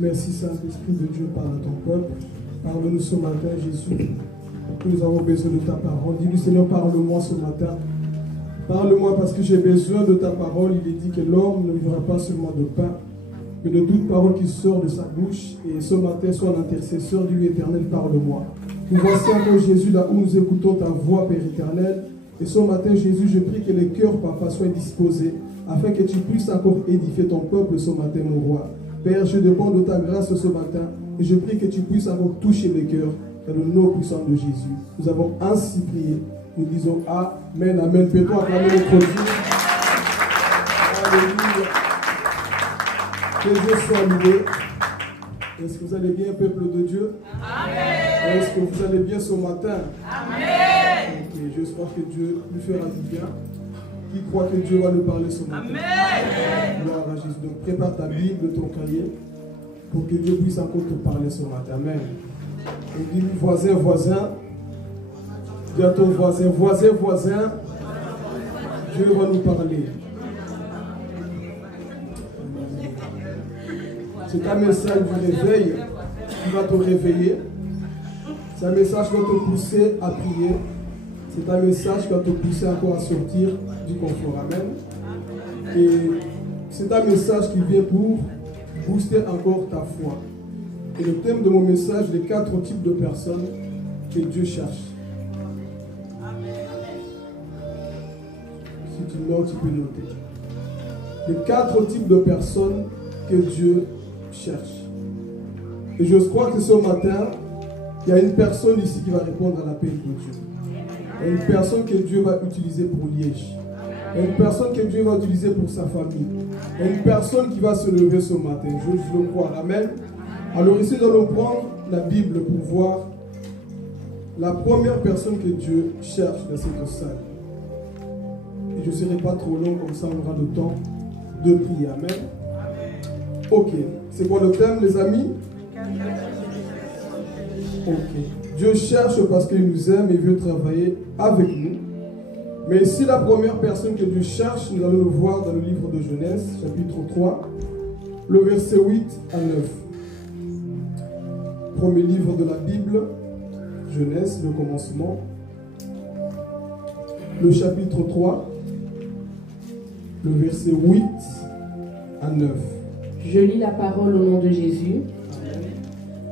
Merci Saint-Esprit de Dieu, parle à ton peuple. Parle-nous ce matin, Jésus. Nous avons besoin de ta parole. Dis-lui, Seigneur, parle-moi ce matin. Parle-moi parce que j'ai besoin de ta parole. Il est dit que l'homme ne vivra pas seulement de pain, mais de toute parole qui sort de sa bouche. Et ce matin, sois l'intercesseur du Éternel, parle-moi. Nous voici encore Jésus, là où nous écoutons ta voix, Père éternel. Et ce matin, Jésus, je prie que les cœurs, Papa, soient disposés, afin que tu puisses encore édifier ton peuple ce matin, mon roi. Père, je dépends de ta grâce ce matin, et je prie que tu puisses encore toucher les cœurs, dans le nom puissant de Jésus. Nous avons ainsi prié. Nous disons Amen, Amen. Peux-tu acclamer notre Dieu? Alléluia. Que Dieu soit loué. Est-ce que vous allez bien, peuple de Dieu? Amen. Est-ce que vous allez bien ce matin? Amen. Okay, j'espère que Dieu lui fera du bien. Qui croit que Dieu va nous parler ce matin? Amen. Gloire à Jésus. Donc prépare ta Bible, ton cahier, pour que Dieu puisse encore te parler ce matin. Amen. Et dis voisin, voisin. Dis à ton voisin, voisin, voisin. Dieu va nous parler. C'est un message du réveil qui va te réveiller. C'est un message qui va te pousser à prier. C'est un message qui va te pousser encore à sortir du confort. Amen. Et c'est un message qui vient pour booster encore ta foi. Et le thème de mon message, les 4 types de personnes que Dieu cherche. Si tu notes, tu peux noter. Les 4 types de personnes que Dieu cherche. Et je crois que ce matin, il y a une personne ici qui va répondre à l'appel de Dieu. Il y a une personne que Dieu va utiliser pour Liège. Il y a une personne que Dieu va utiliser pour sa famille. Il y a une personne qui va se lever ce matin. Je le crois. Amen. Alors ici, nous allons prendre la Bible pour voir la première personne que Dieu cherche dans cette salle. Et je ne serai pas trop long, comme ça on aura le temps de prier. Amen. Ok. C'est quoi le thème, les amis? Ok. Dieu cherche parce qu'il nous aime et veut travailler avec nous. Mais ici, la première personne que Dieu cherche, nous allons le voir dans le livre de Genèse, chapitre 3, le verset 8 à 9. Premier livre de la Bible, Genèse, le commencement. Le chapitre 3, le verset 8 à 9. Je lis la parole au nom de Jésus.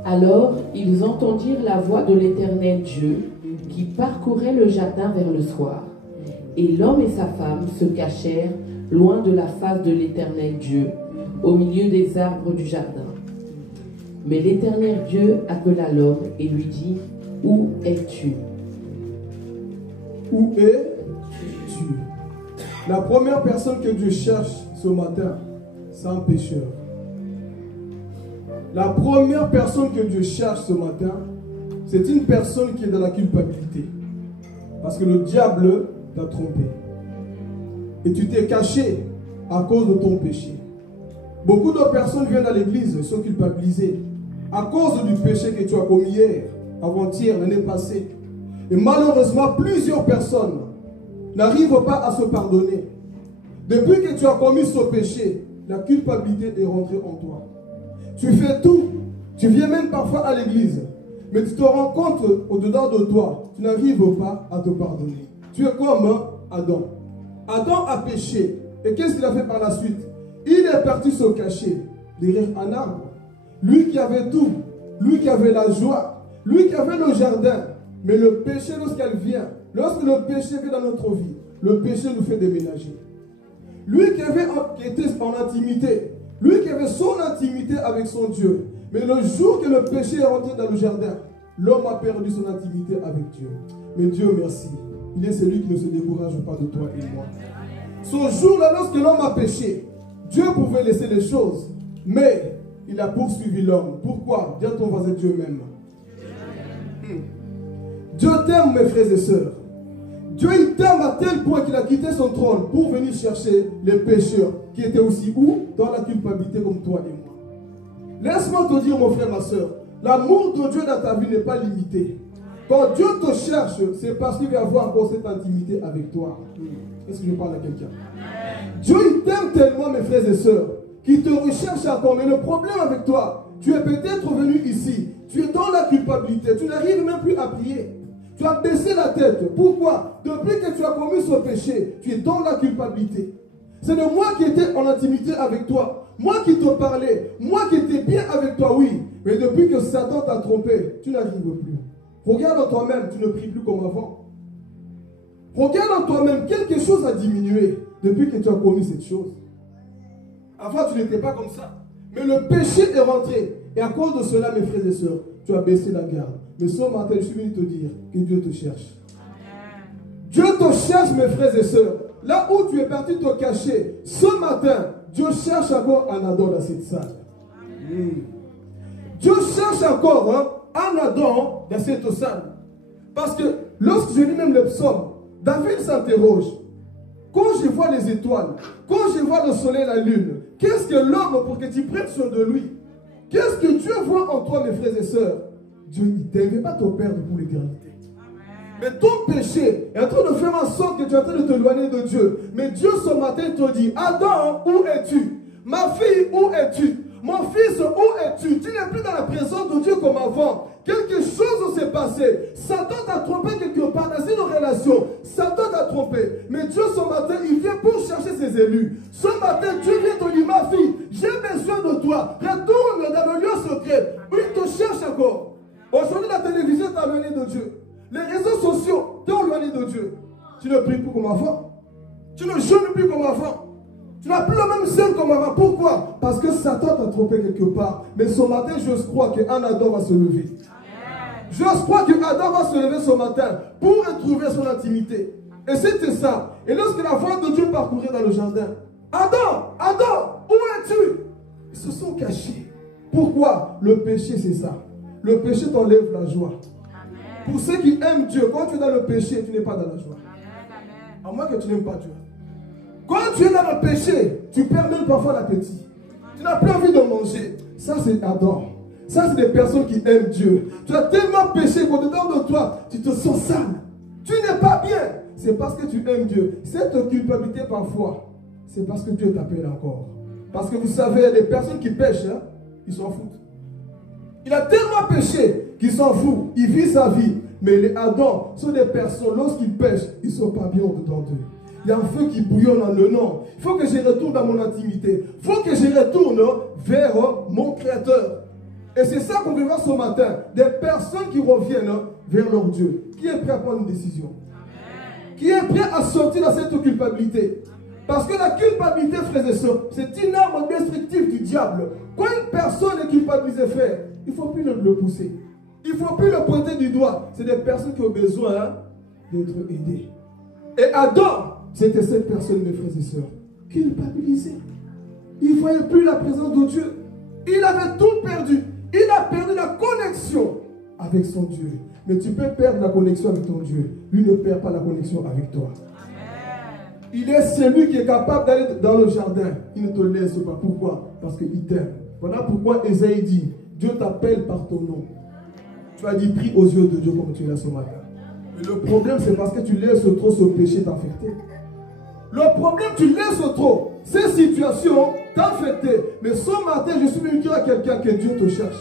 Alors, ils entendirent la voix de l'Éternel Dieu qui parcourait le jardin vers le soir. Et l'homme et sa femme se cachèrent loin de la face de l'Éternel Dieu, au milieu des arbres du jardin. Mais l'Éternel Dieu appela l'homme et lui dit, « Où es-tu » Où es-tu? La première personne que Dieu cherche ce matin, c'est un pécheur. La première personne que Dieu cherche ce matin, c'est une personne qui est dans la culpabilité. Parce que le diable t'a trompé. Et tu t'es caché à cause de ton péché. Beaucoup de personnes viennent à l'église et sont culpabilisées à cause du péché que tu as commis hier, avant-hier, l'année passée. Et malheureusement, plusieurs personnes n'arrivent pas à se pardonner. Depuis que tu as commis ce péché, la culpabilité est rentrée en toi. Tu fais tout. Tu viens même parfois à l'église. Mais tu te rends compte au-dedans de toi, tu n'arrives pas à te pardonner. Tu es comme Adam. Adam a péché. Et qu'est-ce qu'il a fait par la suite? Il est parti se cacher derrière un arbre. Lui qui avait tout. Lui qui avait la joie. Lui qui avait le jardin. Mais le péché, lorsqu'elle vient, lorsque le péché vient dans notre vie, le péché nous fait déménager. Lui qui était en intimité, lui qui avait son intimité avec son Dieu. Mais le jour que le péché est rentré dans le jardin, l'homme a perdu son intimité avec Dieu. Mais Dieu merci, il est celui qui ne se décourage pas de toi et moi. Ce jour-là, lorsque l'homme a péché, Dieu pouvait laisser les choses, mais il a poursuivi l'homme. Pourquoi? Dis à ton voisin, Dieu m'aime. Dieu t'aime, mes frères et sœurs. Dieu il t'aime à tel point qu'il a quitté son trône pour venir chercher les pécheurs qui étaient aussi où? Dans la culpabilité comme toi et moi. Laisse-moi te dire, mon frère, ma soeur, l'amour de Dieu dans ta vie n'est pas limité. Quand Dieu te cherche, c'est parce qu'il veut avoir encore cette intimité avec toi. Est-ce que je parle à quelqu'un? Dieu il t'aime tellement, mes frères et sœurs, qu'il te recherche encore. Mais le problème avec toi, Tu es peut-être venu ici. Tu es dans la culpabilité. Tu n'arrives même plus à prier. Tu as baissé la tête. Pourquoi? Depuis que tu as commis ce péché, tu es dans la culpabilité. C'est de moi qui étais en intimité avec toi. Moi qui te parlais. Moi qui étais bien avec toi, oui. Mais depuis que Satan t'a trompé, tu n'arrives plus. Regarde en toi-même, tu ne pries plus comme avant. Regarde en toi-même, quelque chose a diminué depuis que tu as commis cette chose. Avant, tu n'étais pas comme ça. Mais le péché est rentré. Et à cause de cela, mes frères et sœurs, tu as baissé la garde. Mais ce matin, je suis venu te dire que Dieu te cherche. Dieu te cherche, mes frères et sœurs. Là où tu es parti te cacher, ce matin, Dieu cherche encore un Adam dans cette salle. Dieu cherche encore un Adam dans cette salle. Parce que lorsque je lis même le psaume, David s'interroge. Quand je vois les étoiles, quand je vois le soleil et la lune, qu'est-ce que l'homme pour que tu prennes soin de lui? Qu'est-ce que Dieu voit en toi, mes frères et sœurs? Dieu ne veut pas te perdre pour l'éternité. Mais ton péché est en train de faire en sorte que tu es en train de t'éloigner de Dieu. Mais Dieu ce matin te dit, Adam, où es-tu? Ma fille, où es-tu? Mon fils, où es-tu? Tu n'es plus dans la présence de Dieu comme avant. Quelque chose s'est passé. Satan t'a trompé quelque part dans une relation. Satan t'a trompé. Mais Dieu ce matin, il vient pour chercher ses élus. Ce matin, Dieu vient te dire, ma fille, j'ai besoin de toi. Retourne dans le lieu secret. Il te cherche encore. Aujourd'hui, la télévision t'a éloigné de Dieu. Les réseaux sociaux t'ont éloigné de Dieu. Tu ne pries plus comme avant. Tu ne jeûnes plus comme avant. Tu n'as plus le même zèle comme avant. Pourquoi? Parce que Satan t'a trompé quelque part. Mais ce matin, je crois qu'un Adam va se lever. Je crois qu'Adam va se lever ce matin pour retrouver son intimité. Et c'était ça. Et lorsque la voix de Dieu parcourait dans le jardin, Adam, Adam, où es-tu? Ils se sont cachés. Pourquoi? Le péché, c'est ça. Le péché t'enlève la joie. Pour ceux qui aiment Dieu, quand tu es dans le péché, tu n'es pas dans la joie. À moins que tu n'aimes pas Dieu. Quand tu es dans le péché, tu perds même parfois l'appétit. Tu n'as plus envie de manger. Ça, c'est Adam. Ça, c'est des personnes qui aiment Dieu. Tu as tellement péché qu'au-dedans de toi, tu te sens sale. Tu n'es pas bien. C'est parce que tu aimes Dieu. Cette culpabilité, parfois, c'est parce que Dieu t'appelle encore. Parce que vous savez, les personnes qui pêchent, hein, ils s'en foutent. Il a tellement péché qu'il s'en fout. Il vit sa vie. Mais les Adam sont des personnes, lorsqu'ils pêchent, ils ne sont pas bien au-dedans d'eux. Il y a un feu qui bouillonne en le nom. Il faut que je retourne dans mon intimité. Il faut que je retourne vers mon Créateur. Et c'est ça qu'on veut voir ce matin. Des personnes qui reviennent vers leur Dieu. Qui est prêt à prendre une décision? Qui est prêt à sortir de cette culpabilité? Parce que la culpabilité, frères et sœurs, c'est une arme destructive du diable. Quand une personne est culpabilisée, frère, il ne faut plus le pousser. Il ne faut plus le pointer du doigt. C'est des personnes qui ont besoin d'être aidées. Et Adam, c'était cette personne, mes frères et sœurs, culpabilisée. Il ne voyait plus la présence de Dieu. Il avait tout perdu. Il a perdu la connexion avec son Dieu. Mais tu peux perdre la connexion avec ton Dieu. Lui ne perd pas la connexion avec toi. Amen. Il est celui qui est capable d'aller dans le jardin. Il ne te laisse pas. Pourquoi? Parce qu'il t'aime. Voilà pourquoi Ésaïe dit, Dieu t'appelle par ton nom. Tu as dit, prie aux yeux de Dieu comme tu es là ce matin. Mais le problème, c'est parce que tu laisses trop ce péché t'affecter. Le problème, tu laisses trop ces situations t'affecter. Mais ce matin, je suis venu dire à quelqu'un que Dieu te cherche.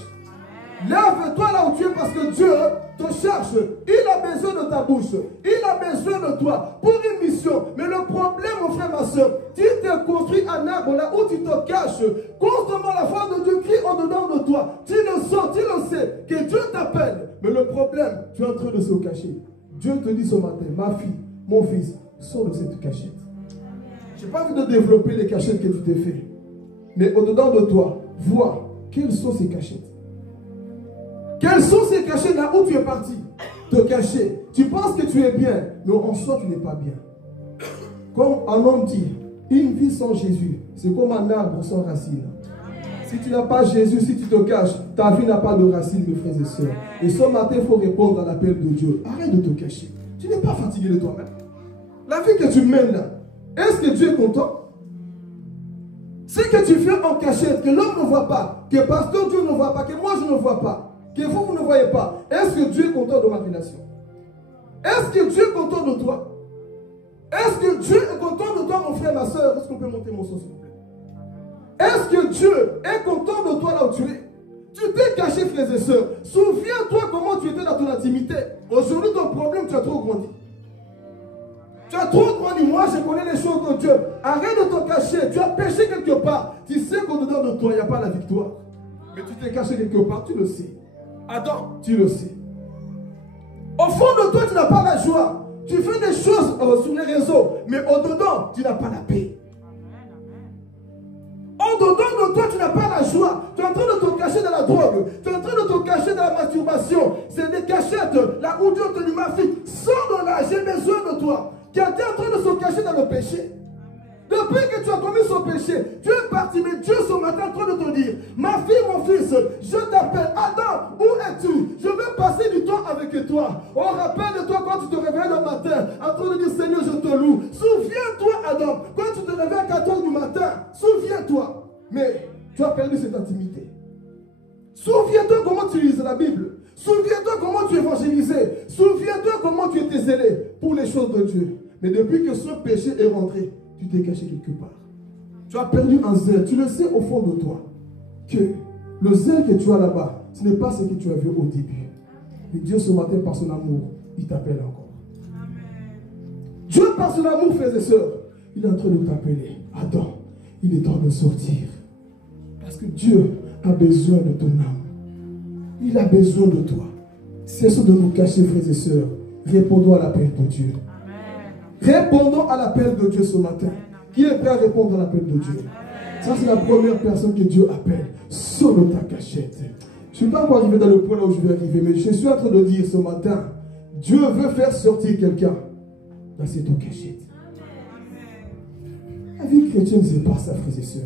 Lève-toi là où tu es parce que Dieu te cherche. Il a besoin de ta bouche. Il a besoin de toi pour une mission. Mais le problème, mon frère, ma soeur, tu t'es construit un arbre là où tu te caches. Constamment la voix de Dieu crie au-dedans de toi. Tu le sens, tu le sais, que Dieu t'appelle. Mais le problème, tu es en train de se cacher. Dieu te dit ce matin, ma fille, mon fils, sors de cette cachette. Je n'ai pas envie de développer les cachettes que tu t'es fait. Mais au-dedans de toi, vois quelles sont ces cachettes. Quelles sont ces cachettes là où tu es parti? Te cacher. Tu penses que tu es bien, mais en soi tu n'es pas bien. Comme un homme dit, une vie sans Jésus, c'est comme un arbre sans racines. Si tu n'as pas Jésus, si tu te caches, ta vie n'a pas de racines, mes frères et sœurs. Et ce matin, il faut répondre à l'appel de Dieu. Arrête de te cacher. Tu n'es pas fatigué de toi-même. La vie que tu mènes là, est-ce que Dieu est content? Ce que tu fais en cachette, que l'homme ne voit pas, que pasteur Dieu ne voit pas, que moi je ne vois pas, que vous ne voyez pas, est-ce que Dieu est content de ma relation? Est-ce que Dieu est content de toi? Est-ce que Dieu est content de toi, mon frère, ma soeur? Est-ce qu'on peut monter mon son, s'il vous plaît? Est-ce que Dieu est content de toi là où tu es? Tu t'es caché, frères et sœurs. Souviens-toi comment tu étais dans ton intimité. Aujourd'hui, ton problème, tu as trop grandi. Tu as trop grandi. Moi, je connais les choses de Dieu. Arrête de te cacher. Tu as péché quelque part. Tu sais qu'au-dedans de toi, il n'y a pas la victoire. Mais tu t'es caché quelque part, tu le sais. Adam, tu le sais. Au fond de toi, tu n'as pas la joie. Tu fais des choses sur les réseaux. Mais au-dedans, tu n'as pas la paix. Au-dedans de toi, tu n'as pas la joie. Tu es en train de te cacher dans la drogue. Tu es en train de te cacher dans la masturbation. C'est des cachettes. Là où Dieu te dit, ma fille, sors de là, j'ai besoin de toi. Quelqu'un est en train de se cacher dans le péché. Depuis que tu as commis ce péché, tu es parti, mais Dieu ce matin est en train de te dire, ma fille, mon fils, je t'appelle. Adam, où es-tu? Je veux passer du temps avec toi. Oh, rappelle-toi quand tu te réveilles le matin, en train de dire, Seigneur, je te loue. Souviens-toi, Adam, quand tu te réveilles à 4 h du matin, souviens-toi. Mais tu as perdu cette intimité. Souviens-toi comment tu lisais la Bible. Souviens-toi comment tu évangélisais. Souviens-toi comment tu étais zélé pour les choses de Dieu. Mais depuis que ce péché est rentré, tu t'es caché quelque part. Tu as perdu un zèle. Tu le sais au fond de toi. Que le zèle que tu as là-bas, ce n'est pas ce que tu avais au début. Mais Dieu ce matin, par son amour, il t'appelle encore. Dieu par son amour, frères et sœurs, il est en train de t'appeler. Attends, il est temps de sortir. Parce que Dieu a besoin de ton âme. Il a besoin de toi. Cessons de nous cacher, frères et sœurs. Répondons à l'appel de Dieu. Répondons à l'appel de Dieu ce matin. Qui est prêt à répondre à l'appel de Dieu? Ça, c'est la première personne que Dieu appelle. Sors de ta cachette. Je ne suis pas encore arrivé dans le point là où je vais arriver, mais je suis en train de dire ce matin, Dieu veut faire sortir quelqu'un dans cette cachette. La vie chrétienne, c'est pas ça, frères et sœurs.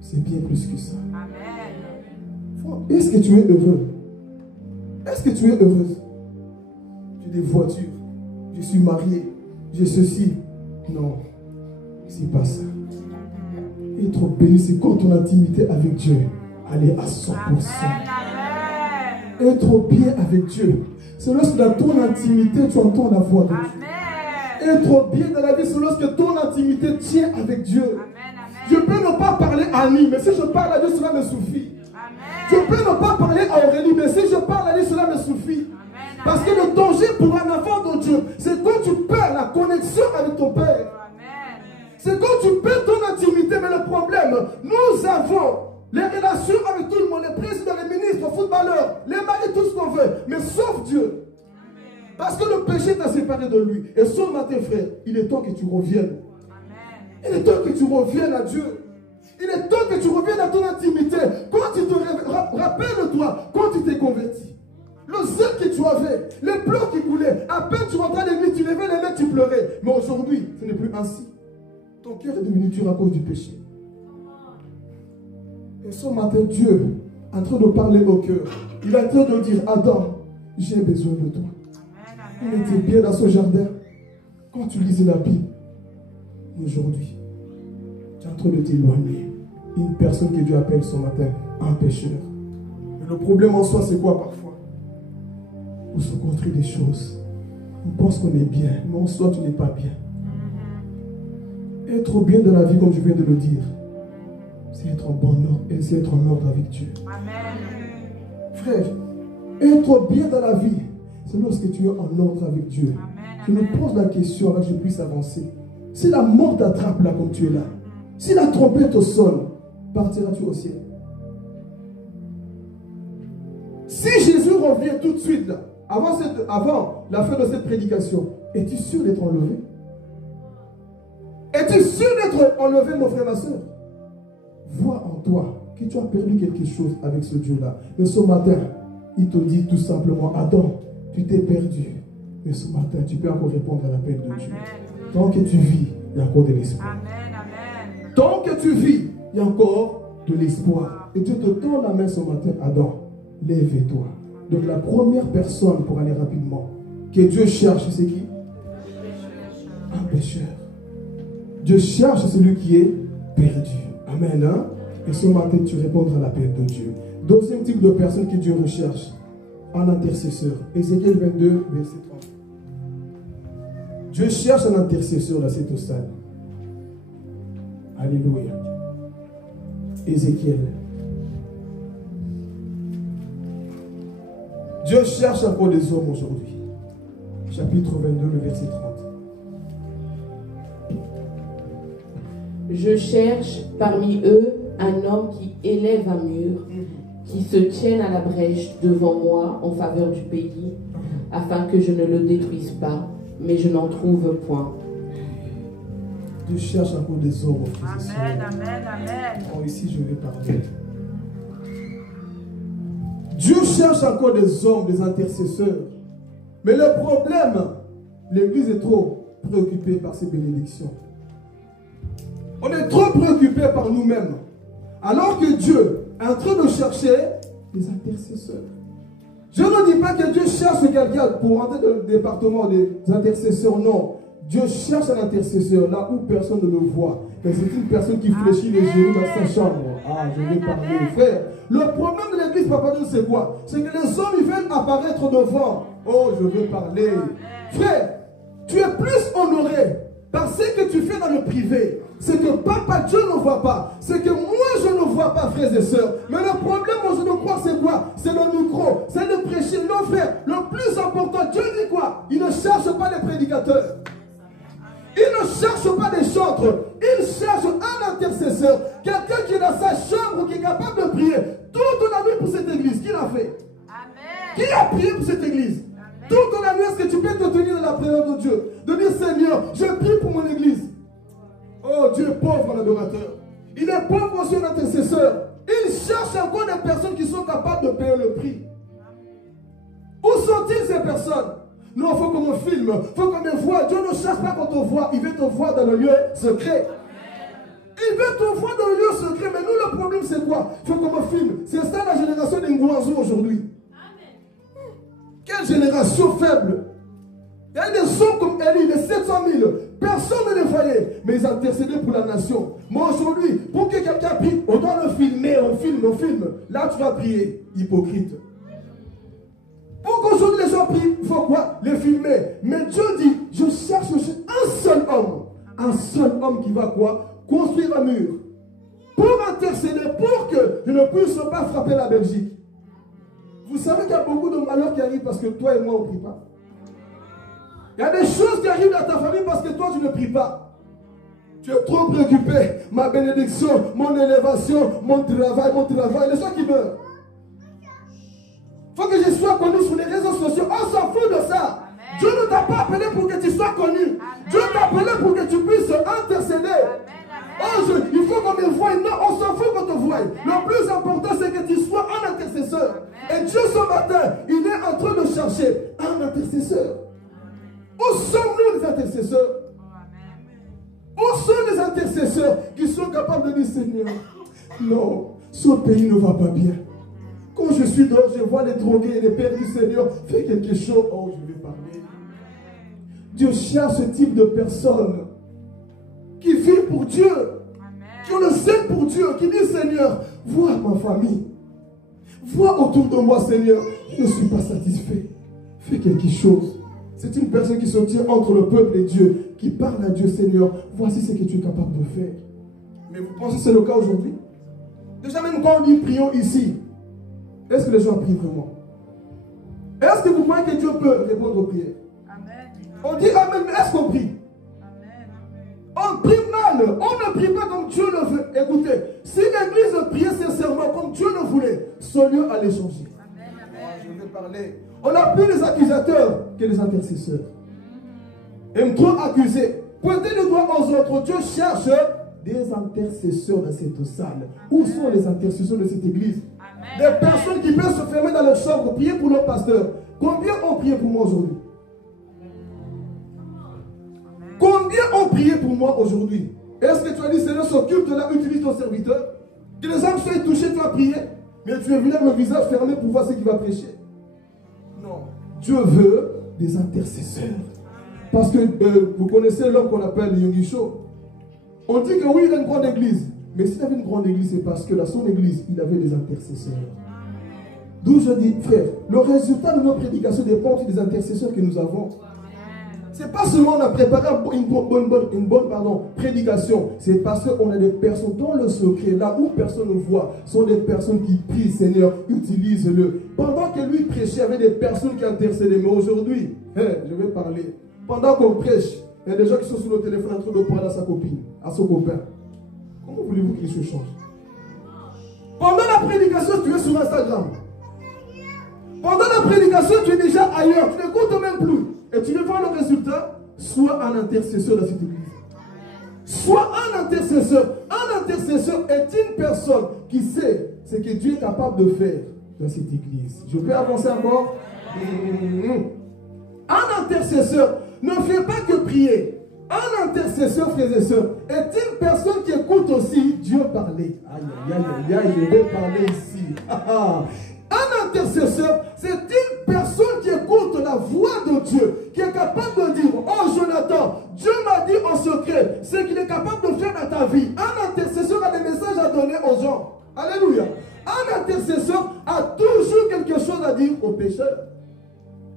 C'est bien plus que ça. Est-ce que tu es heureux? Est-ce que tu es heureuse? Tu as des voitures. Je suis marié. J'ai ceci. Non. C'est pas ça. Être béni, c'est quand ton intimité avec Dieu, elle est à 100%. Être bien avec Dieu, c'est lorsque dans ton intimité, tu entends la voix de Dieu. Être bien dans la vie, c'est lorsque ton intimité tient avec Dieu. Je peux ne pas parler à Annie, mais si je parle à Dieu, cela me suffit. Je peux ne pas parler à Aurélie, mais si je parle à lui, cela me suffit. Parce que le danger pour un enfant de Dieu, c'est quand tu perds la connexion avec ton Père. C'est quand tu perds ton intimité. Mais le problème, nous avons les relations avec tout le monde, les présidents, les ministres, les footballeurs, les maris, tout ce qu'on veut, mais sauf Dieu. Parce que le péché t'a séparé de lui. Et ce matin, frère, il est temps que tu reviennes. Il est temps que tu reviennes à Dieu. Il est temps que tu reviennes à ton intimité. Quand tu te rappelle-toi, quand tu t'es converti. Le zèle que tu avais, les pleurs qui coulaient, à peine tu rentrais à l'église, tu levais les mains, tu pleurais. Mais aujourd'hui, ce n'est plus ainsi. Ton cœur est devenu dur à cause du péché. Et ce matin, Dieu est en train de parler au cœur. Il est en train de dire, Adam, j'ai besoin de toi. On était bien dans ce jardin. Quand tu lisais la Bible, aujourd'hui, tu es en train de t'éloigner. Une personne que Dieu appelle ce matin un pécheur. Mais le problème en soi, c'est quoi parfois? On se construit des choses. On pense qu'on est bien, mais en soi, tu n'es pas bien. Être bien dans la vie, comme je viens de le dire, c'est être en bon ordre et c'est être en ordre avec Dieu. Amen. Frère, être bien dans la vie, c'est lorsque tu es en ordre avec Dieu. Je me pose la question avant que je puisse avancer. Si la mort t'attrape là comme tu es là, si la trompette sonne, partiras-tu au ciel? Si Jésus revient tout de suite là, avant la fin de cette prédication, es-tu sûr d'être enlevé? Es-tu sûr d'être enlevé, mon frère, ma soeur? Vois en toi que tu as perdu quelque chose avec ce Dieu-là. Mais ce matin, il te dit tout simplement, Adam, tu t'es perdu. Mais ce matin, tu peux encore répondre à l'appel de Dieu. Tant que tu vis, il y a encore de l'espoir. Tant que tu vis, il y a encore de l'espoir. Et Dieu te tend la main ce matin, Adam, lève-toi. Donc la première personne, pour aller rapidement, que Dieu cherche, c'est qui? Un pécheur. Dieu cherche celui qui est perdu. Amen. Hein? Et ce matin, tu répondras à l'appel de Dieu. Deuxième type de personne que Dieu recherche, un intercesseur. Ézéchiel 22, verset 30. Dieu cherche un intercesseur dans cette salle. Alléluia. Ézéchiel Dieu cherche encore des hommes aujourd'hui. Chapitre 22, le verset 30. Je cherche parmi eux un homme qui élève un mur, qui se tienne à la brèche devant moi en faveur du pays, afin que je ne le détruise pas, mais je n'en trouve point. Dieu cherche encore des hommes. Amen, amen, amen. Oh, ici, je vais parler. Dieu cherche encore des hommes, des intercesseurs. Mais le problème, l'Église est trop préoccupée par ses bénédictions. On est trop préoccupé par nous-mêmes. Alors que Dieu est en train de chercher des intercesseurs. Je ne dis pas que Dieu cherche quelqu'un pour rentrer dans le département des intercesseurs. Non. Dieu cherche un intercesseur là où personne ne le voit. Mais c'est une personne qui fléchit les genoux dans sa chambre. Ah, je vais parler, frère. Le problème de l'église, papa, c'est quoi? C'est que les hommes, ils veulent apparaître devant. Oh, je vais parler. Frère, tu es plus honoré par ce que tu fais dans le privé. C'est que papa Dieu ne voit pas. C'est que moi je ne vois pas, frères et sœurs. Mais le problème, moi je ne crois, c'est quoi? C'est le micro, c'est de prêcher. Non, frère, le plus important, Dieu dit quoi? Il ne cherche pas les prédicateurs. Il ne cherche pas des chantres. Il cherche un intercesseur. Quelqu'un qui est dans sa chambre, qui est capable de prier toute la nuit pour cette église. Qui l'a fait? Amen. Qui a prié pour cette église? Amen. Toute la nuit, est-ce que tu peux te tenir dans la présence de Dieu? De dire, Seigneur, je prie pour mon église. Oh, Dieu est pauvre en adorateur. Il est pauvre aussi en intercesseur. Il cherche encore des personnes qui sont capables de payer le prix. Où sont-ils ces personnes? Non, il faut qu'on me filme, il faut qu'on me voie. Dieu ne cherche pas qu'on te voit, il veut te voir dans le lieu secret. Il veut te voir dans le lieu secret, mais nous le problème c'est quoi? Il faut qu'on me filme. C'est ça la génération des Ngouanzou aujourd'hui. Quelle génération faible. Il y a des hommes comme Élie, les 700 000. Personne ne les voyait, mais ils intercédaient pour la nation. Moi aujourd'hui, pour que quelqu'un prie, on doit le filmer, on filme. Là tu vas prier, hypocrite. Pour qu'aujourd'hui les gens prient, il faut quoi? Les filmer. Mais Dieu dit, je cherche un seul homme qui va quoi? Construire un mur. Pour intercéder, pour que je ne puisse pas frapper la Belgique. Vous savez qu'il y a beaucoup de malheurs qui arrivent parce que toi et moi on ne prie pas. Il y a des choses qui arrivent dans ta famille parce que toi tu ne pries pas. Tu es trop préoccupé. Ma bénédiction, mon élévation, mon travail, les gens qui meurent. Il faut que je sois connu sur les réseaux sociaux. On s'en fout de ça. Amen. Dieu ne t'a pas appelé pour que tu sois connu. Amen. Dieu t'a appelé pour que tu puisses intercéder. Amen. Oh, il faut qu'on me voie. Non, on s'en fout qu'on te voie. Amen. Le plus important, c'est que tu sois un intercesseur. Amen. Et Dieu, ce matin, il est en train de chercher un intercesseur. Où sommes-nous les intercesseurs? Où sont les intercesseurs qui sont capables de dire, Seigneur, non, ce pays ne va pas bien. Quand je suis dehors, je vois les drogués et les pères du Seigneur, fais quelque chose. Oh, je vais parler. Dieu cherche ce type de personnes qui vivent pour Dieu, qui ont le zèle pour Dieu, qui disent, Seigneur, vois ma famille. Vois autour de moi, Seigneur, je ne suis pas satisfait. Fais quelque chose. C'est une personne qui se tient entre le peuple et Dieu, qui parle à Dieu, Seigneur, voici ce que tu es capable de faire. Mais vous pensez que c'est le cas aujourd'hui? Déjà même quand on dit prions ici, est-ce que les gens prient vraiment? Est-ce que vous croyez que Dieu peut répondre aux prières? Amen. On dit Amen, mais est-ce qu'on prie? Amen. On prie mal, on ne prie pas comme Dieu le veut. Écoutez, si l'église priait sincèrement comme Dieu le voulait, ce lieu allait changer. Amen. Amen. Je vais parler. On a plus les accusateurs que les intercesseurs. Aime trop accuser. Pointer le doigt aux autres. Dieu cherche des intercesseurs dans cette salle. Où sont les intercesseurs de cette église? Des personnes qui peuvent se fermer dans leur chambre, prier pour leur pasteur. Combien ont prié pour moi aujourd'hui? Combien ont prié pour moi aujourd'hui? Est-ce que tu as dit, Seigneur, ce culte-là, utilise ton serviteur? Que les âmes soient touchées, tu as prié. Mais tu es venu avec le visage fermé pour voir ce qu'il va prêcher. Non. Dieu veut des intercesseurs. Parce que vous connaissez l'homme qu'on appelle Yongisho. On dit que oui, il a une grande église. Mais s'il avait une grande église, c'est parce que dans son église, il avait des intercesseurs. D'où je dis, frère, le résultat de nos prédications dépend des intercesseurs que nous avons. C'est pas seulement on a préparé une bonne prédication. C'est parce qu'on a des personnes dans le secret, là où personne ne voit, sont des personnes qui prient, Seigneur, utilise-le. Pendant que lui prêchait, il y avait des personnes qui intercédaient. Mais aujourd'hui, je vais parler. Pendant qu'on prêche, il y a des gens qui sont sur le téléphone en train de parler à sa copine, à son copain. Comment voulez-vous qu'il se change? Pendant la prédication, tu es sur Instagram. Pendant la prédication, tu es déjà ailleurs. Tu n'écoutes même plus. Et tu veux voir le résultat? Sois un intercesseur dans cette église. Sois un intercesseur. Un intercesseur est une personne qui sait ce que Dieu est capable de faire dans cette église. Je peux avancer encore? Un intercesseur ne fait pas que prier. Un intercesseur, frères et sœurs, est une personne qui écoute aussi Dieu parler. Aïe, aïe, aïe, aïe, je vais parler ici. Un intercesseur, c'est une personne qui écoute la voix de Dieu, qui est capable de dire, oh Jonathan, Dieu m'a dit en secret ce qu'il est capable de faire dans ta vie. Un intercesseur a des messages à donner aux gens. Alléluia. Un intercesseur a toujours quelque chose à dire aux pécheurs.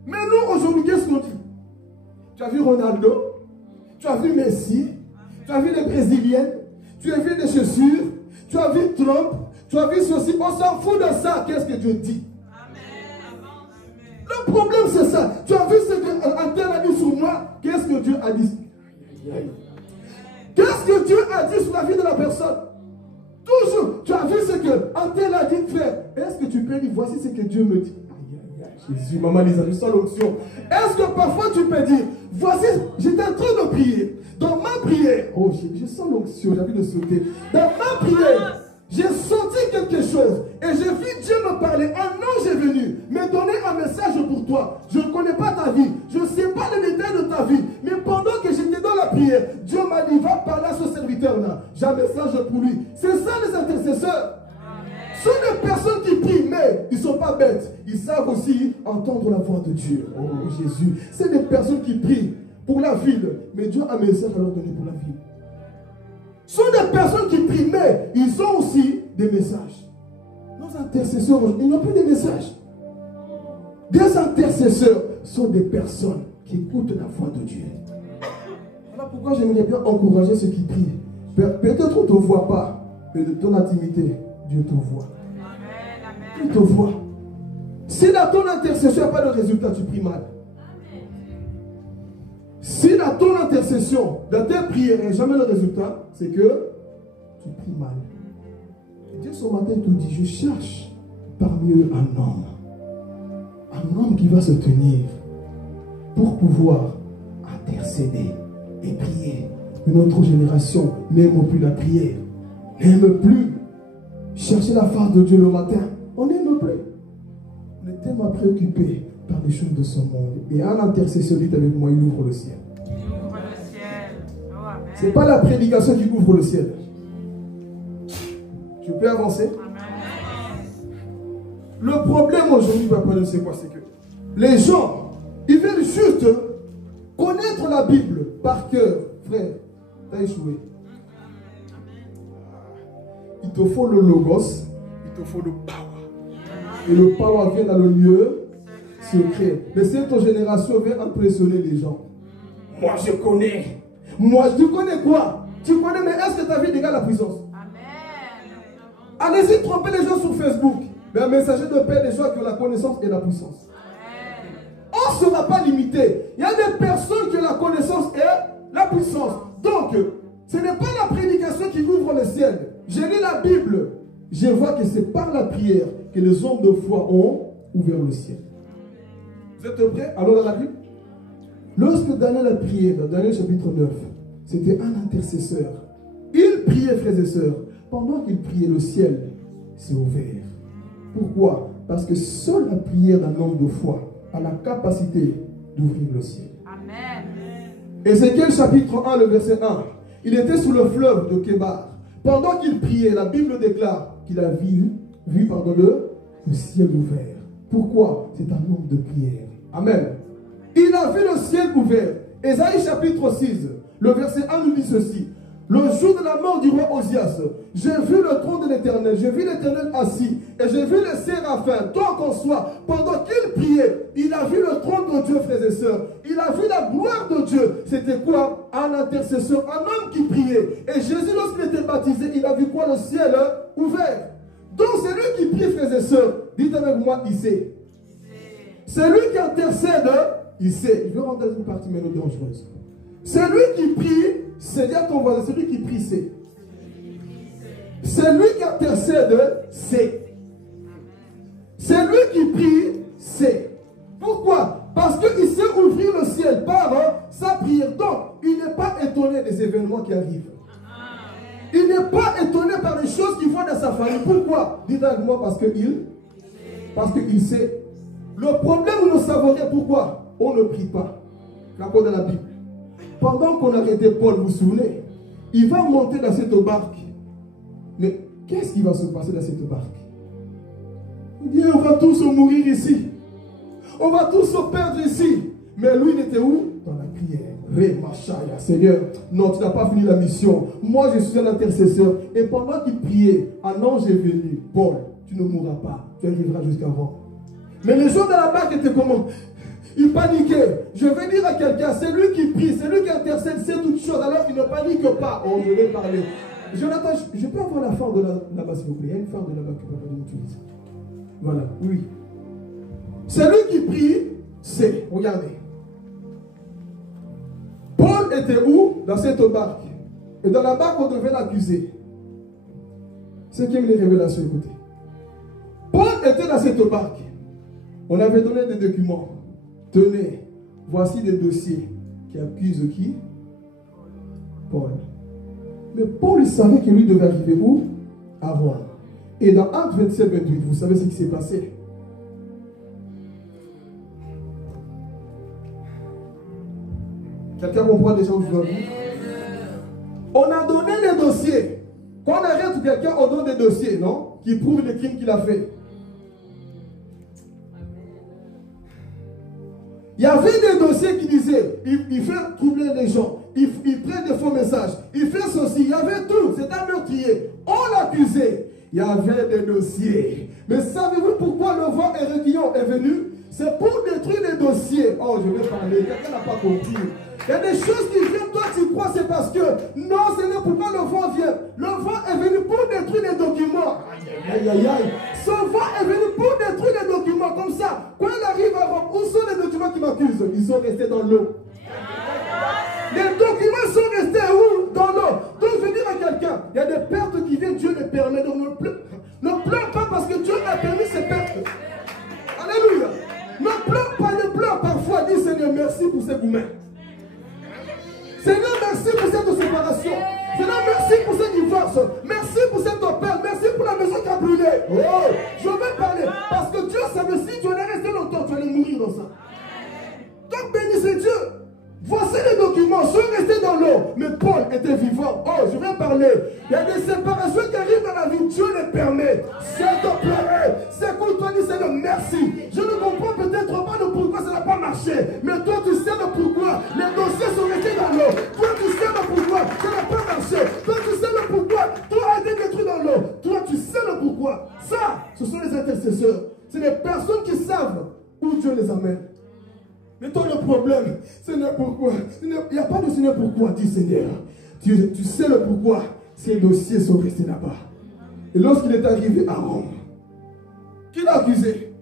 Mais nous, aujourd'hui, qu'est-ce qu'on dit? Tu as vu Ronaldo? Tu as vu Messi? Tu as vu les Brésiliennes? Tu as vu des chaussures? Tu as vu Trump? Tu as vu ceci? On s'en fout de ça. Qu'est-ce que Dieu dit? Le problème, c'est ça. Tu as vu ce que tel a dit sur moi? Qu'est-ce que Dieu a dit? Qu'est-ce que Dieu a dit sur la vie de la personne? Toujours. Tu as vu ce que tel a dit, frère. Est-ce que tu peux dire, voici ce que Dieu me dit? Jésus, maman Lisa, je sens l'onction. Est-ce que parfois tu peux dire, voici, j'étais en train de prier. Dans ma prière, oh, je sens l'onction, j'ai envie de sauter. Dans ma prière, j'ai senti quelque chose. Et j'ai vu Dieu me parler. Un ange est venu me donner un message pour toi. Je ne connais pas ta vie. Je ne sais pas les détails de ta vie. Mais pendant que j'étais dans la prière, Dieu m'a dit, va parler à ce serviteur-là. J'ai un message pour lui. C'est ça les intercesseurs. Ce sont des personnes qui prient, mais ils ne sont pas bêtes. Ils savent aussi entendre la voix de Dieu. Oh Jésus. C'est des personnes qui prient pour la ville. Mais Dieu a un message à leur donner pour la ville. Ce sont des personnes qui prient, mais ils ont aussi des messages. Nos intercesseurs, ils n'ont plus de messages. Des intercesseurs sont des personnes qui écoutent la voix de Dieu. Voilà pourquoi j'aimerais bien encourager ceux qui prient. Peut-être on ne te voit pas, mais de ton intimité, Dieu te voit. Il te voit. Si dans ton intercession, il n'y a pas de résultat, tu pries mal. Si dans ton intercession, dans tes prières, il n'y a jamais de résultat, c'est que tu pries mal. Et Dieu ce matin te dit, je cherche parmi eux un homme. Un homme qui va se tenir pour pouvoir intercéder et prier. Mais notre génération n'aime plus la prière. N'aime plus chercher la face de Dieu le matin. On n'aime plus. On est tellement préoccupé par les choses de ce monde. Et un intercesseur dit avec moi, il ouvre le ciel. Ce n'est pas la prédication qui ouvre le ciel. Je peux avancer? Le problème aujourd'hui, papa, c'est quoi? C'est que les gens, ils veulent juste connaître la Bible par cœur. Frère, tu as échoué. Il te faut le logos, il te faut le power. Et le power vient dans le lieu secret. Mais cette génération vient impressionner les gens. Moi, je connais. Moi, tu connais quoi? Tu connais, mais est-ce que ta vie égale la puissance? Allez-y tromper les gens sur Facebook. Mais un messager de paix, des gens qui ont la connaissance et la puissance. On ne sera pas limité. Il y a des personnes qui ont la connaissance et la puissance. Donc, ce n'est pas la prédication qui ouvre le ciel. J'ai lu la Bible. Je vois que c'est par la prière que les hommes de foi ont ouvert le ciel. Vous êtes prêts? Allons dans la Bible. Lorsque Daniel a prié, dans Daniel chapitre 9, c'était un intercesseur. Il priait, frères et sœurs. Pendant qu'il priait, le ciel s'est ouvert. Pourquoi? Parce que seule la prière d'un homme de foi a la capacité d'ouvrir le ciel. Amen. Ézéchiel chapitre 1, le verset 1. Il était sous le fleuve de Kébar. Pendant qu'il priait, la Bible déclare qu'il a vu le ciel ouvert. Pourquoi? C'est un homme de prière. Amen. Il a vu le ciel ouvert. Ésaïe chapitre 6, le verset 1 nous dit ceci. Le jour de la mort du roi Osias, j'ai vu le trône de l'Éternel, j'ai vu l'Éternel assis, et j'ai vu les séraphins, tant qu'on soit, pendant qu'il priait, il a vu le trône de Dieu, frères et sœurs. Il a vu la gloire de Dieu. C'était quoi? Un intercesseur, un homme qui priait. Et Jésus, lorsqu'il était baptisé, il a vu quoi? Le ciel ouvert. Donc c'est lui qui prie, frères et sœurs. Dites avec moi, il sait. C'est lui qui intercède, il sait. Je vais rentrer dans une partie maintenant dangereuse. C'est lui qui prie, c'est dire ton voisin, c'est lui qui prie, c'est. C'est lui qui intercède, c'est. C'est lui qui prie, c'est. Pourquoi? Parce qu'il sait ouvrir le ciel par sa prière. Donc, il n'est pas étonné des événements qui arrivent. Il n'est pas étonné par les choses qu'il voit dans sa famille. Pourquoi? Dites avec moi, parce qu'il sait. Le problème, nous savons rien. Pourquoi? On ne prie pas. La cause de la Bible. Pendant qu'on arrêtait Paul, vous vous souvenez, il va monter dans cette barque. Mais qu'est-ce qui va se passer dans cette barque? Il dit, on va tous mourir ici. On va tous se perdre ici. Mais lui, il était où? Dans la prière. Ré-Machaya, Seigneur, non, tu n'as pas fini la mission. Moi, je suis un intercesseur. Et pendant qu'il priait, un ange est venu. Paul, tu ne mourras pas. Tu arriveras jusqu'avant. Mais les gens de la barque étaient comment? Ils paniquaient. Je vais dire à quelqu'un, c'est lui qui prie, c'est lui qui intercède, c'est toute chose. Alors il ne panique pas. Oh, je vais parler. Jonathan, je peux avoir la phare de là-bas, s'il vous plaît. Il y a une phare de là-bas que papa utilise. Voilà, oui. C'est lui qui prie, c'est. Regardez. Paul était où? Dans cette barque. Et dans la barque, on devait l'accuser. C'est qui les révélations, écoutez. Paul était dans cette barque. On avait donné des documents. Tenez, voici des dossiers qui accusent qui? Paul. Mais Paul, il savait que lui devait arriver où? À Rome. Et dans Actes 27, 28, vous savez ce qui s'est passé? Quelqu'un comprend déjà où je veux dire? On a donné les dossiers. Quand on arrête quelqu'un, on donne des dossiers, non? Qui prouvent les crimes qu'il a fait. Il y avait des dossiers qui disaient, il fait troubler les gens, il prend des faux messages, il fait ceci, il y avait tout, c'est un meurtrier. On l'accusait, il y avait des dossiers. Mais savez-vous pourquoi le vent et requillon est venu? C'est pour détruire les dossiers. Oh, je vais parler, quelqu'un n'a pas compris. Il y a des choses qui viennent, toi tu crois, c'est parce que, non, c'est là pourquoi le vent vient. Le vent est venu pour détruire les documents. Aïe, aïe, aïe. Ce vent est venu pour détruire les documents. Comme ça, quand il arrive à Rome, où sont les documents qui m'accusent? Ils sont restés dans l'eau. Les documents sont restés où? Dans l'eau. Donc je veux dire à quelqu'un, il y a des pertes qui viennent, Dieu les permet. Donc ne pleure pas parce que Dieu a permis ces pertes. Alléluia. Ne pleure pas, ne pleure parfois. Dis Seigneur, merci pour ces gourmets. Seigneur, merci pour cette séparation. Seigneur, merci pour ce divorce. Merci pour cet appel. Merci pour la maison qui a brûlé. Oh, je veux parler. Parce que Dieu savait si tu allais rester longtemps, tu allais mourir dans ça. Donc bénissez Dieu. Voici les documents, sont restés dans l'eau. Mais Paul était vivant. Oh, je vais parler. Il y a des séparations qui arrivent dans la vie. Dieu les permet. C'est de pleurer. C'est qu'on toi dit Seigneur, merci. Je ne comprends peut-être pas le pourquoi ça n'a pas marché. Mais toi, tu sais le pourquoi. Les dossiers sont restés dans l'eau. Toi, tu sais le pourquoi. Ça n'a pas marché. Toi, tu sais le pourquoi. Toi, a été détruit dans l'eau. Toi, tu sais le pourquoi. Ça, ce sont les intercesseurs. C'est les personnes qui savent où Dieu les amène. Mais toi, le problème, Seigneur, pourquoi? Il n'y a pas de Seigneur pourquoi, dis Seigneur. Tu sais le pourquoi. Ces dossiers sont restés là-bas. Et lorsqu'il est arrivé à Rome, qui l'a accusé?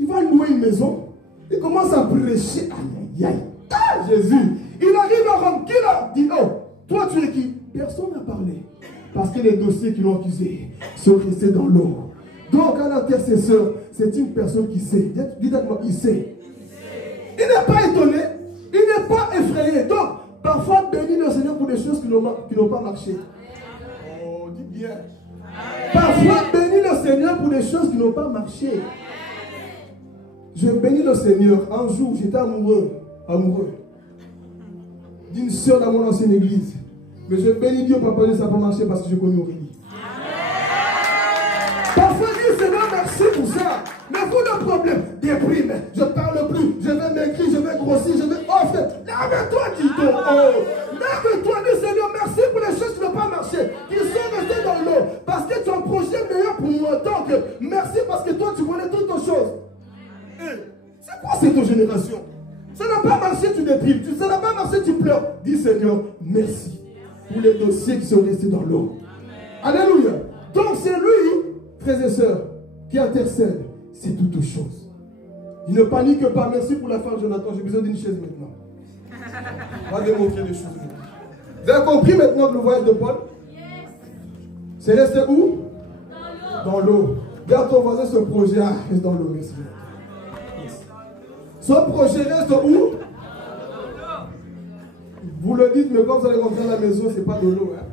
Il va louer une maison. Il commence à prêcher. Aïe, aïe, aïe. Ah, Jésus. Il arrive à Rome. Qui l'a dit? Oh, toi, tu es qui? Personne n'a parlé. Parce que les dossiers qui l'ont accusé sont restés dans l'eau. Donc, un intercesseur, c'est une personne qui sait. Dites-moi, il sait. Il n'est pas étonné, il n'est pas effrayé. Donc, parfois, bénis le Seigneur pour des choses qui n'ont pas marché. Oh, dis bien. Parfois, bénis le Seigneur pour des choses qui n'ont pas marché. Je bénis le Seigneur. Un jour, j'étais amoureux d'une soeur dans mon ancienne église. Mais je bénis Dieu, papa, ça n'a pas marché parce que je connais Aurélie. Parfois, dis Seigneur, merci pour ça. Mais vous, le problème, déprime, je ne parle plus, je vais maigrir, je vais grossir, je vais offrir. Lève-toi, Tito. Oh. Lève-toi, dis Seigneur, merci pour les choses qui n'ont quoi cette génération? Ça n'a pas marché, tu déprimes. Ça n'a pas marché, tu pleures. Dis Seigneur, merci pour les dossiers qui sont restés dans l'eau. Alléluia. Donc c'est lui, frères et sœurs, qui intercède. C'est toute chose. Il ne panique pas. Merci pour la fin, Jonathan. J'ai besoin d'une chaise maintenant. On va démontrer des choses. Vous avez compris maintenant le voyage de Paul? C'est resté où? Dans l'eau. Regarde ton voisin, ce projet reste dans l'eau. Merci. Ce projet reste où? Vous le dites, mais quand vous allez rentrer à la maison, ce n'est pas de l'eau. Hein?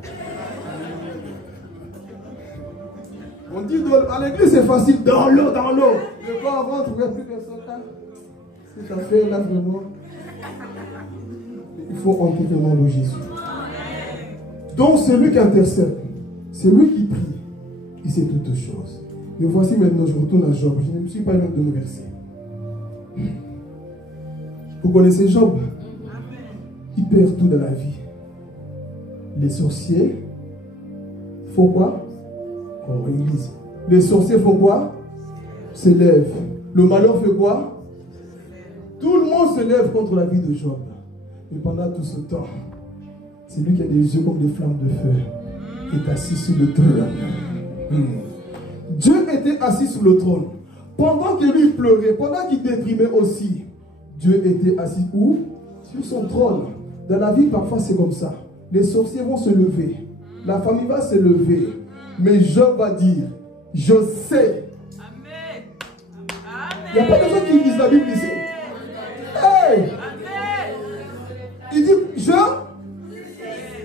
On dit à l'église, c'est facile. Dans l'eau, dans l'eau. Mais quand on rentre, il n'y a plus personne là. C'est ta fait là vraiment. Il faut entrer au nom de Jésus. Donc c'est lui qui intercède. C'est lui qui prie. Et c'est toute chose. Et voici maintenant, je retourne à Job. Je ne me suis pas loin de nos versets. Vous connaissez Job? Il perd tout dans la vie. Les sorciers font quoi? Oh, église. Les sorciers font quoi? S'élèvent. Le malheur fait quoi? Tout le monde se lève contre la vie de Job. Et pendant tout ce temps, c'est lui qui a des yeux comme des flammes de feu. Est assis sur le trône. Dieu était assis sur le trône. Pendant que lui pleurait, pendant qu'il déprimait aussi, Dieu était assis où? Sur son trône. Dans la vie, parfois, c'est comme ça. Les sorciers vont se lever. La famille va se lever. Mais Job va dire, je sais. Amen. Il n'y a pas de gens qui lisent la Bible ici. Hey! Il dit, je?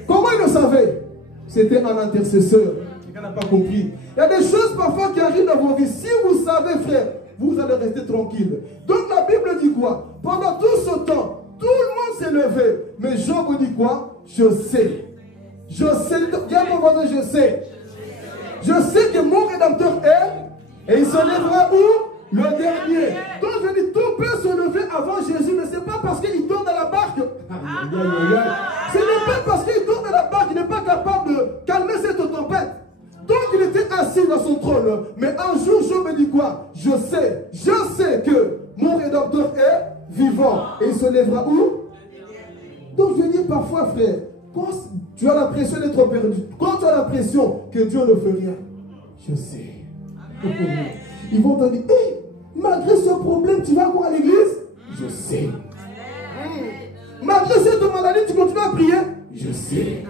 Comment il le savait? C'était un intercesseur. Quelqu'un n'a pas compris. Il y a des choses parfois qui arrivent dans vos vies. Si vous savez, frère, vous allez rester tranquille. Donc la Bible dit quoi? Pendant tout ce temps, tout le monde s'est levé. Mais Job dit quoi? Je sais. Je sais. Dis à mon voisin, je sais. Je sais que mon Rédempteur est. Et il se lèvera où? Le dernier. Donc je dis, tout peut se lever avant Jésus. Mais ce n'est pas parce qu'il dort dans la barque. Ce n'est pas parce qu'il dort dans la barque qu'il n'est pas capable de calmer cette tempête. Donc il était assis dans son trône. Mais un jour, Job me dit quoi? Je sais que mon Rédempteur est vivant. Et il se lèvera où? Donc je dis parfois, frère, quand tu as l'impression d'être perdu, quand tu as l'impression que Dieu ne fait rien, je sais. Ils vont te dire, hey, malgré ce problème, tu vas encore à l'église? Je sais. Malgré cette maladie, tu continues à prier? Je sais.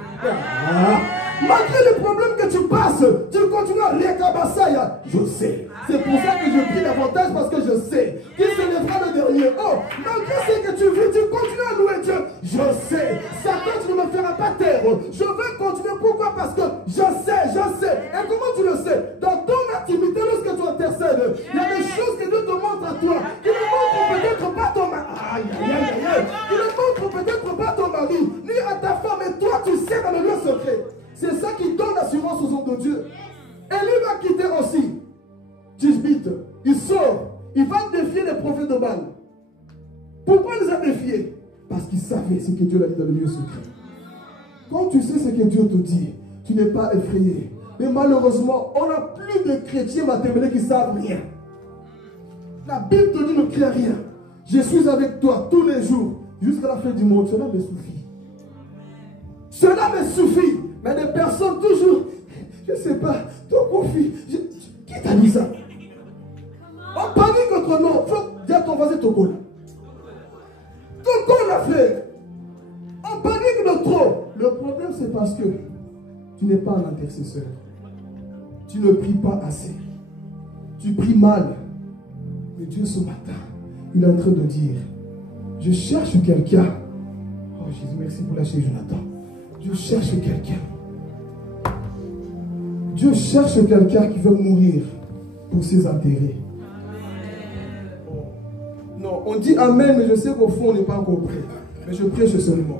Malgré les problèmes que tu passes, tu continues à récabassaya. Je sais. C'est pour ça que je prie davantage, parce que je sais qu'il se lèvera le dernier. Oh, malgré ce que tu vis, tu continues à louer Dieu. Je sais. Satan, tu ne me feras pas taire. Je veux continuer. Pourquoi? Parce que je sais. Et comment tu le sais? Dans ton intimité, lorsque tu intercèdes, il y a des choses que Dieu te montre à toi, qui ne montrent peut-être pas ton mari. Qui ne montrent peut-être pas ton mari, ni à ta femme, mais toi, tu sais dans le lieu secret. C'est ça qui donne l'assurance aux hommes de Dieu. Et lui va quitter aussi Tishbite. Il sort. Il va défier les prophètes de Baal. Pourquoi il les a défiés? Parce qu'il savait ce que Dieu l'a dit dans le lieu secret. Quand tu sais ce que Dieu te dit, tu n'es pas effrayé. Mais malheureusement, on n'a plus de chrétiens matériels qui ne savent rien. La Bible te dit ne crains rien. Je suis avec toi tous les jours jusqu'à la fin du monde. Cela me suffit. Cela me suffit. Mais des personnes toujours, je ne sais pas, ton conflit. Qui t'a dit ça? On panique contre nous. Faut dire à ton voisin ton col. Ton col l'a fait. On panique de trop. Le problème, c'est parce que tu n'es pas un intercesseur. Tu ne pries pas assez. Tu pries mal. Mais Dieu, ce matin, il est en train de dire, je cherche quelqu'un. Oh Jésus, merci pour lâcher Jonathan. Je cherche quelqu'un. Dieu cherche quelqu'un qui veut mourir pour ses intérêts. Non, on dit Amen, mais je sais qu'au fond, on n'est pas encore prêt. Mais je prêche seulement.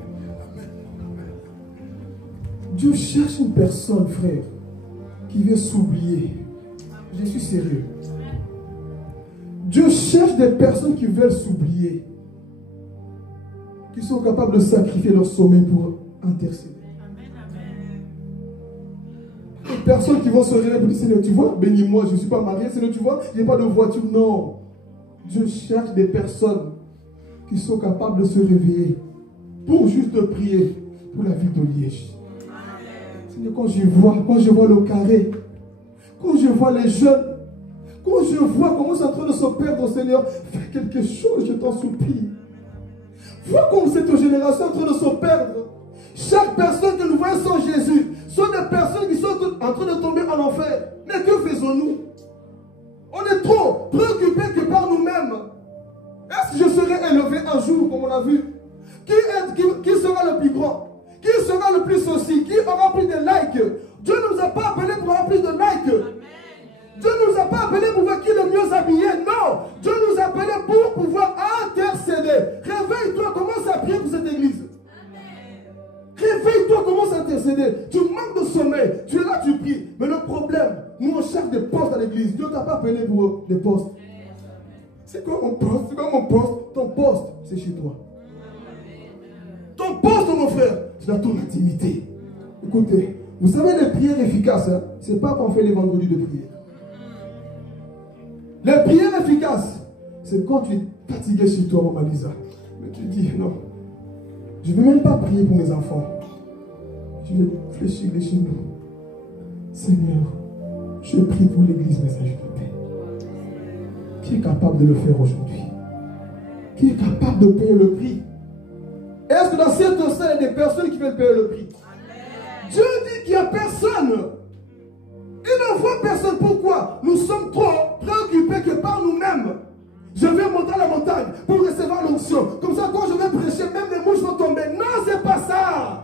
Dieu cherche une personne, frère, qui veut s'oublier. Je suis sérieux. Dieu cherche des personnes qui veulent s'oublier. Qui sont capables de sacrifier leur sommeil pour intercéder. Des personnes qui vont se réveiller pour dire, Seigneur, tu vois, bénis-moi, je ne suis pas marié, Seigneur, tu vois, je n'ai pas de voiture. Non. Dieu cherche des personnes qui sont capables de se réveiller pour juste prier pour la ville de Liège. Seigneur, quand je vois le carré, quand je vois les jeunes, quand je vois comment c'est en train de se perdre, Seigneur, fais quelque chose, je t'en supplie. Vois comme cette génération est en train de se perdre. Chaque personne que nous voyons sans Jésus sont des personnes qui sont en train de tomber en enfer. Mais que faisons-nous? On est trop préoccupés que par nous-mêmes. Est-ce que je serai élevé un jour, comme on a vu? Qui sera le plus grand? Qui sera le plus aussi? Qui aura plus de likes? Dieu ne nous a pas appelés pour avoir plus de likes. Dieu ne nous a pas appelés pour voir qui est le mieux habillé. Non. Dieu nous a appelés pour pouvoir intercéder. Réveille-toi, commence à prier pour cette église. Réveille-toi, commence à intercéder. Tu manques de sommeil. Tu es là, tu pries. Mais le problème, nous on cherche des postes à l'église. Dieu ne t'a pas appelé pour des postes. C'est quoi mon poste? C'est quoi mon poste? Ton poste, c'est chez toi. Ton poste, mon frère, c'est dans ton intimité. Écoutez, vous savez, les prières efficaces, hein, ce n'est pas qu'on fait les vendredis de prière. Les prières efficaces, c'est quand tu es fatigué chez toi, Maman Lisa. Mais tu dis, non, je ne vais même pas prier pour mes enfants. Je vais fléchir les genoux. Seigneur, je prie pour l'église message de paix. Qui est capable de le faire aujourd'hui? Qui est capable de payer le prix? Est-ce que dans cette salle, il y a des personnes qui veulent payer le prix? Dieu dit qu'il n'y a personne. Il ne voit personne. Pourquoi? Nous sommes trop préoccupés que par nous-mêmes. Je vais monter à la montagne pour recevoir l'onction. Comme ça, quand je vais prêcher, même les mouches vont tomber. Non, c'est pas ça.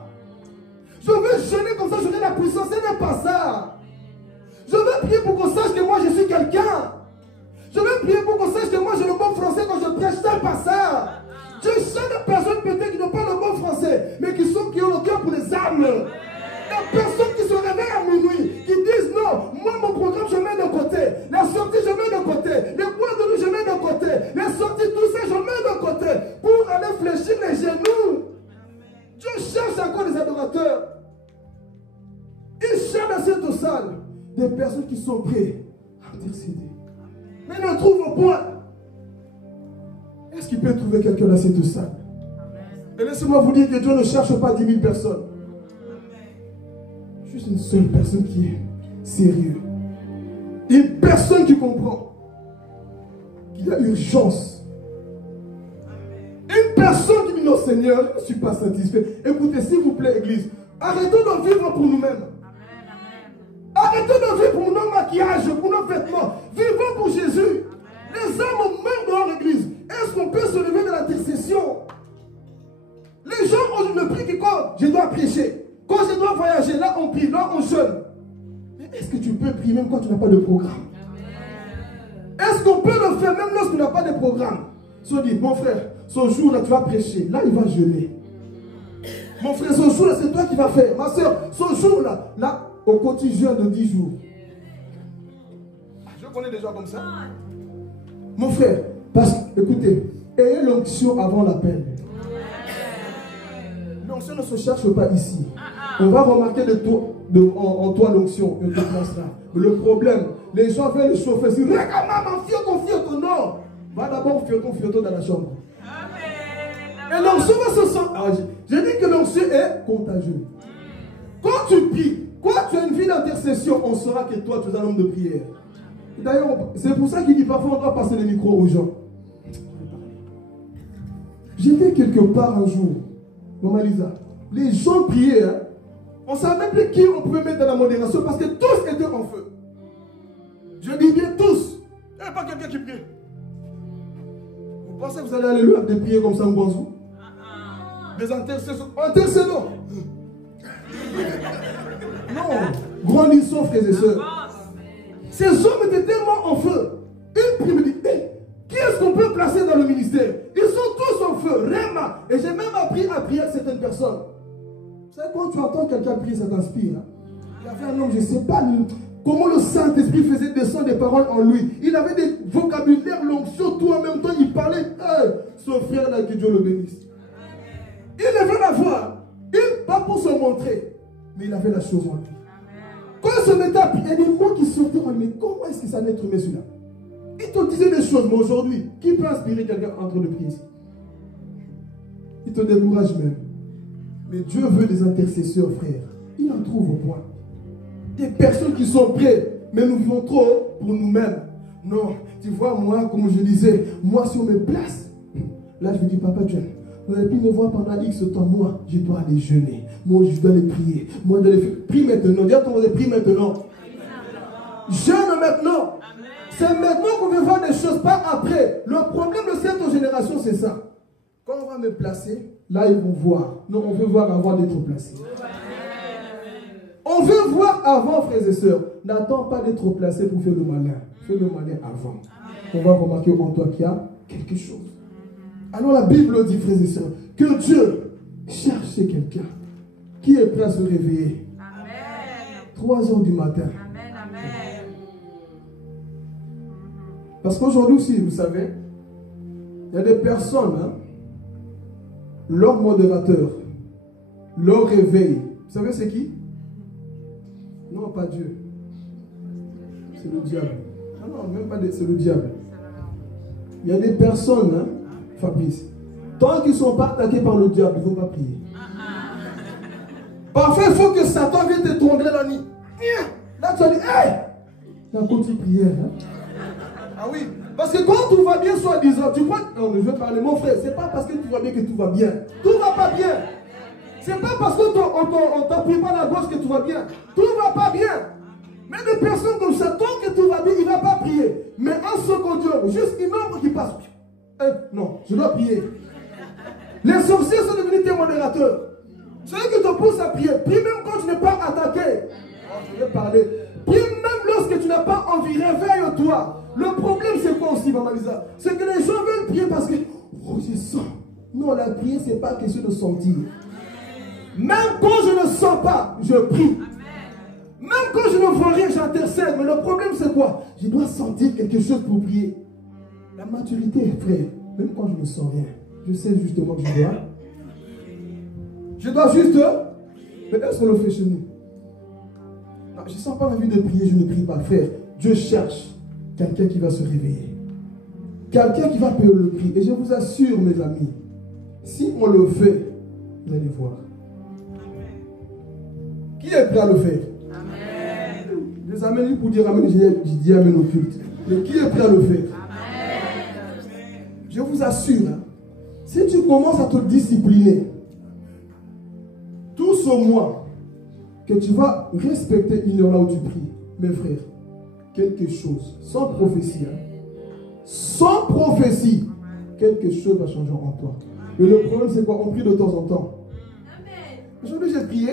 Je veux jeûner comme ça, j'aurai la puissance. Ce n'est pas ça. Je veux prier pour qu'on sache que moi, je suis quelqu'un. Je veux prier pour qu'on sache que moi, j'ai le bon français quand je prêche. Ce n'est pas ça. Dieu cherche des personnes peut-être qui n'ont pas le bon français, mais qui ont le cœur pour les âmes. Des personnes qui se réveillent à minuit, qui disent non, moi mon programme je mets de côté, la sortie je mets de côté, les bois de nuit je mets de côté, les sorties tout ça je mets de côté, pour aller fléchir les genoux. Dieu cherche encore des adorateurs. Il cherche dans cette salle des personnes qui sont prêtes à intercéder. Mais ne trouve point. Est-ce qu'il peut trouver quelqu'un dans cette salle? Et laissez-moi vous dire que Dieu ne cherche pas 10 000 personnes. Juste une seule personne qui est sérieuse. Une personne qui comprend qu'il y a urgence. Une personne qui dit non Seigneur, je ne suis pas satisfait. Écoutez, s'il vous plaît, Église, arrêtons de vivre pour nous-mêmes. Arrêtons de vivre pour nos maquillages, pour nos vêtements. Vivons pour Jésus. Les hommes meurent dans leur Église. Est-ce qu'on peut se lever de l'intercession? Les gens ont une prière quand je dois prêcher. Quand je dois voyager, là on prie, là on jeûne. Mais est-ce que tu peux prier même quand tu n'as pas de programme? Est-ce qu'on peut le faire même lorsqu'on n'a pas de programme? Si on dit, mon frère, ce jour-là tu vas prêcher, là il va jeûner. Mon frère, ce jour-là c'est toi qui vas faire. Ma soeur, ce jour-là, là, au quotidien de 10 jours. Je connais des gens comme ça. Mon frère, parce que, écoutez, ayez l'onction avant l'appel. L'onction ne se cherche pas ici. On va remarquer en toi l'onction, elle te place là. Mais le problème, les gens veulent chauffer. Si regarde maman, fioton, non. Va d'abord fioton dans la chambre. Et l'onction va se sentir. J'ai dit que l'onction est contagieuse. Quand tu pries, quand tu as une vie d'intercession, on saura que toi tu es un homme de prière. D'ailleurs, c'est pour ça qu'il dit parfois on doit passer les micros aux gens. J'étais quelque part un jour, Maman Lisa, les gens priaient, hein. On ne savait même plus qui on pouvait mettre dans la modération parce que tous étaient en feu. Je dis bien tous. Il n'y avait pas quelqu'un qui priait. Vous pensez que vous allez aller loin de prier comme ça en bonzou? Des intercesseurs. Intercédons. Non. Grandissons, frères et sœurs. Ces hommes étaient tellement en feu. Une prime dit, qui est-ce qu'on peut placer dans le ministère? Ils sont tous en feu. Réma. Et j'ai même appris à prier à certaines personnes. Vous savez, quand tu entends quelqu'un prier, ça t'inspire. Hein? Il y avait un homme, je ne sais pas comment le Saint-Esprit faisait descendre des paroles en lui. Il avait des vocabulaires, l'onction, tout en même temps. Il parlait. Ce frère-là, que Dieu le bénisse. Il avait la voix. Pas pour se montrer. Mais il avait la chose en lui. Quand il se mettait à prier, il y a des mots qui sortaient en lui. Mais comment est-ce que ça allait être celui-là? Il te disait des choses, mais aujourd'hui, qui peut inspirer quelqu'un en train de prier ici? Il te décourage même. Mais Dieu veut des intercesseurs, frère. Il en trouve au point. Des personnes qui sont prêtes, mais nous vivons trop pour nous-mêmes. Non, tu vois, moi, comme je disais, moi, si on me place, là, je vais dire, Papa John, vous n'allez plus me voir pendant X temps. Moi, je dois aller jeûner. Moi, je dois aller prier. Moi, je dois aller faire. Prie maintenant. Dis à ton voisin, prie maintenant. Jeûne maintenant. C'est maintenant qu'on veut voir des choses, pas après. Le problème de cette génération, c'est ça. Quand on va me placer, là, ils vont voir. Non, on veut voir avant d'être placé. On veut voir avant, frères et sœurs. N'attends pas d'être placé pour faire le malin. Fais le malin avant. On va remarquer en toi qu'il y a quelque chose. Alors la Bible dit, frères et sœurs, que Dieu cherche quelqu'un qui est prêt à se réveiller. Amen. 3 heures du matin. Amen, amen. Parce qu'aujourd'hui aussi, vous savez, il y a des personnes, leur modérateur, leur réveil, vous savez c'est qui? Non, pas Dieu. C'est le diable. Non, même pas c'est le diable. Il y a des personnes, Fabrice, tant qu'ils ne sont pas attaqués par le diable, ils ne vont pas prier. Parfois, il faut que Satan vienne t'étrangler la nuit. Là, tu as dit, hey! Tu as continué de prière. Ah oui, parce que quand tout va bien, soi-disant, tu crois que... Non, je vais parler, mon frère, c'est pas parce que tout va bien que tout va bien. Tout va pas bien. C'est pas parce qu'on ne t'appuie pas la gauche que tout va bien. Tout va pas bien. Mais des personnes comme ça, tant que tout va bien, il ne va pas prier. Mais un second Dieu, juste une ombre qui passe. Non, je dois prier. Les sorciers sont devenus tes modérateurs. Celui qui te pousse à prier, prie même quand tu n'es pas attaqué. Oh, je vais parler. Prie même lorsque tu n'as pas envie, réveille-toi. Le problème c'est quoi aussi, Maman Lisa? C'est que les gens veulent prier parce que, oh, je sens. Non, la prière, ce n'est pas question de sentir. Même quand je ne sens pas, je prie. Même quand je ne vois rien, j'intercède. Mais le problème c'est quoi? Je dois sentir quelque chose pour prier. La maturité, frère, même quand je ne sens rien, je sais justement que je dois juste... Mais est-ce qu'on le fait chez nous? Non, je ne sens pas l'envie de prier, je ne prie pas. Frère, Dieu cherche quelqu'un qui va se réveiller. Quelqu'un qui va payer le prix. Et je vous assure, mes amis, si on le fait, vous allez voir. Qui est prêt à le faire? Amen. Les amènes pour dire amen, je dis amen au culte. Mais qui est prêt à le faire? Amen. Je vous assure, si tu commences à te discipliner, tout ce mois, que tu vas respecter une heure là où tu pries, mes frères, quelque chose, sans prophétie, sans prophétie, quelque chose va changer en toi. Mais le problème c'est quoi? On prie de temps en temps. Aujourd'hui j'ai prié,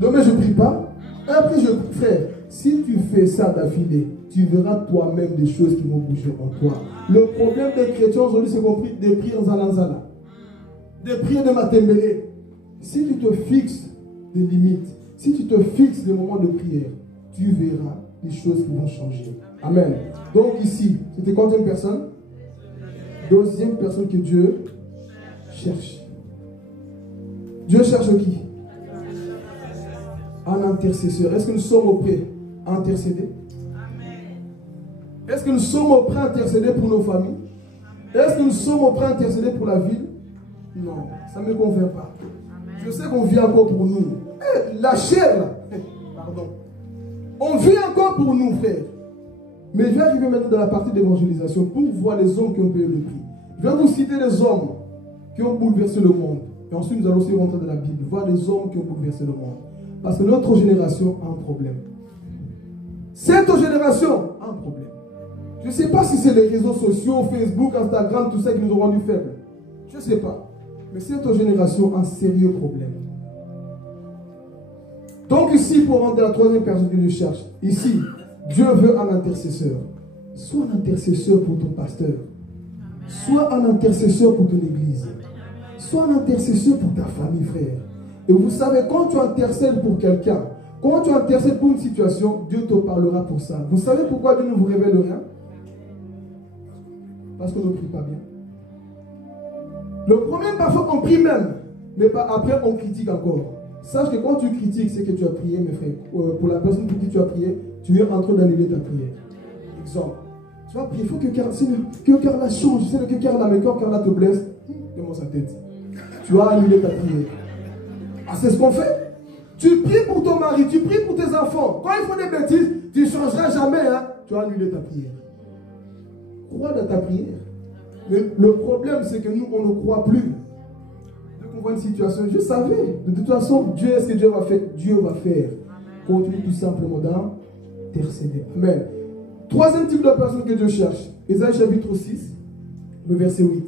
demain je ne prie pas, et après je prie. Frère, si tu fais ça d'affilée, tu verras toi-même des choses qui vont bouger en toi. Le problème des chrétiens aujourd'hui c'est qu'on prie des prières Zalanzala, des prières de Matembele. Si tu te fixes des limites, si tu te fixes des moments de prière, tu verras des choses qui vont changer. Amen. Donc ici, c'était combien de personnes? Deuxième personne que Dieu cherche. Dieu cherche qui? Un intercesseur. Est-ce que nous sommes prêts à intercéder? Est-ce que nous sommes prêts à intercéder pour nos familles? Est-ce que nous sommes prêts à intercéder pour la ville? Non, ça ne me convient pas. Je sais qu'on vit encore pour nous. La chair, là. Pardon. On vit encore pour nous, frères. Mais je vais arriver maintenant dans la partie d'évangélisation pour voir les hommes qui ont payé le prix. Je vais vous citer les hommes qui ont bouleversé le monde. Et ensuite, nous allons aussi rentrer dans la Bible, voir les hommes qui ont bouleversé le monde. Parce que notre génération a un problème. Cette génération a un problème. Je ne sais pas si c'est les réseaux sociaux, Facebook, Instagram, tout ça qui nous ont rendus faibles. Je ne sais pas. Mais cette génération a un sérieux problème. Donc ici, pour rentrer la troisième personne que Dieu cherche, ici, Dieu veut un intercesseur. Sois un intercesseur pour ton pasteur. Sois un intercesseur pour ton église. Sois un intercesseur pour ta famille, frère. Et vous savez, quand tu intercèdes pour quelqu'un, quand tu intercèdes pour une situation, Dieu te parlera pour ça. Vous savez pourquoi Dieu ne vous révèle rien? Parce qu'on ne prie pas bien. Le problème, parfois, on prie même, mais après, on critique encore. Sache que quand tu critiques, c'est que tu as prié, mes frères. Pour la personne pour qui tu as prié, tu es en train d'annuler ta prière. Exemple. Tu vas prier, il faut que Carla change. C'est que Carla, mais quand Carla te blesse, demande sa tête. Tu vas annuler ta prière. Ah, c'est ce qu'on fait. Tu pries pour ton mari, tu pries pour tes enfants. Quand ils font des bêtises, tu ne changeras jamais. Hein? Tu vas annuler ta prière. Crois dans ta prière. Mais le problème, c'est que nous, on ne croit plus. Dès qu'on voit une situation, je savais. De toute façon, Dieu, ce que Dieu va faire, Dieu va faire. Continue tout simplement d'intercéder. Amen. Troisième type de personne que Dieu cherche. Ésaïe chapitre 6, le verset 8.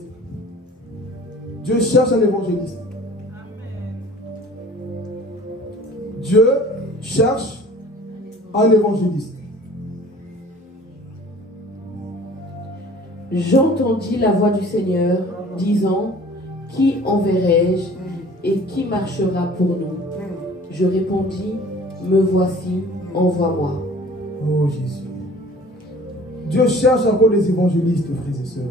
Dieu cherche un évangéliste. Dieu cherche un évangéliste. J'entendis la voix du Seigneur disant, qui enverrai-je et qui marchera pour nous? Je répondis, me voici, envoie-moi. Oh Jésus. Dieu cherche encore des évangélistes, frères et sœurs.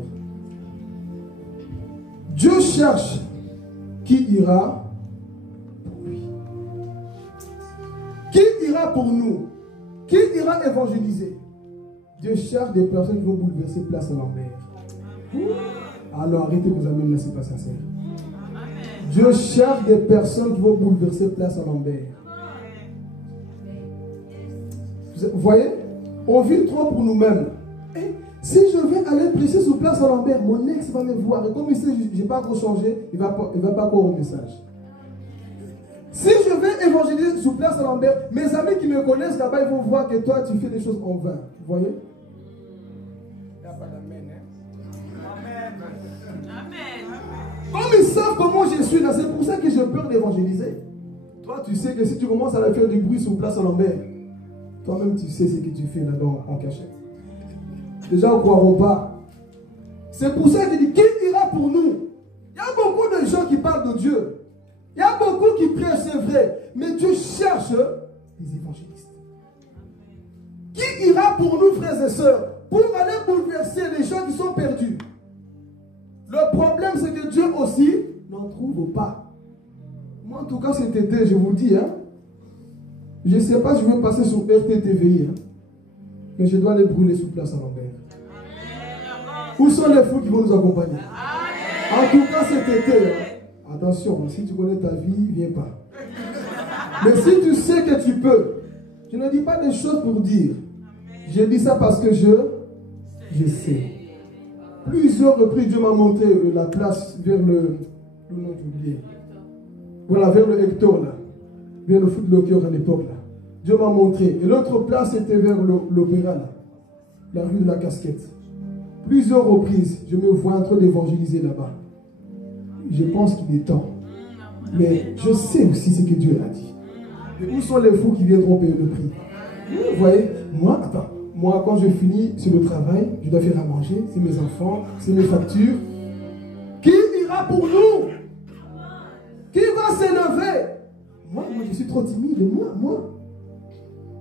Dieu cherche qui ira pour lui. Qui ira pour nous? Qui ira évangéliser? Dieu cherche des personnes qui vont bouleverser place à l'envers. Alors arrêtez vos amis, là, c'est pas sincère. Dieu cherche des personnes qui vont bouleverser place à l'envers. Vous voyez? On vit trop pour nous-mêmes. Si je vais aller prêcher sous place à l'envers, mon ex va me voir. Et comme il sait que je n'ai pas trop changé, il ne va pas croire au message. Si je vais évangéliser sous place à l'envers, mes amis qui me connaissent là-bas, ils vont voir que toi, tu fais des choses en vain. Vous voyez? Il n'y a pas d'amen. Amen. Comme ils savent comment je suis là, c'est pour ça que j'ai peur d'évangéliser. Toi, tu sais que si tu commences à faire du bruit sous place à l'envers, toi-même, tu sais ce que tu fais là-dedans en cachette. Les gens ne croiront pas. C'est pour ça qu'il dit, qui ira pour nous? Il y a beaucoup de gens qui parlent de Dieu. Il y a beaucoup qui prêchent, c'est vrai. Mais Dieu cherche les évangélistes. Qui ira pour nous, frères et sœurs, pour aller bouleverser les gens qui sont perdus? Le problème, c'est que Dieu aussi n'en trouve pas. Moi, en tout cas, cet été, je vous dis, hein, je ne sais pas si je vais passer sur RTTVI, hein, mais je dois les brûler sous place à l'envers. Où sont les fous qui vont nous accompagner? En tout cas, cet été, hein, attention, si tu connais ta vie, viens pas. Mais si tu sais que tu peux, je ne dis pas des choses pour dire. Je dis ça parce que je sais. Plusieurs reprises, Dieu m'a montré la place vers le nom j'ai oublié. Voilà, vers le Hector, là. Vers le foot locker à l'époque, là. Dieu m'a montré. Et l'autre place, c'était vers l'opéra, là. La rue de la Casquette. Plusieurs reprises, je me vois en train d'évangéliser là-bas. Je pense qu'il est temps. Mais je sais aussi ce que Dieu a dit. Et où sont les fous qui viendront payer le prix? Vous voyez, moi, quand je finis sur le travail, je dois faire à manger, c'est mes enfants, c'est mes factures. Qui ira pour nous? Qui va s'élever? Moi, je suis trop timide. Moi.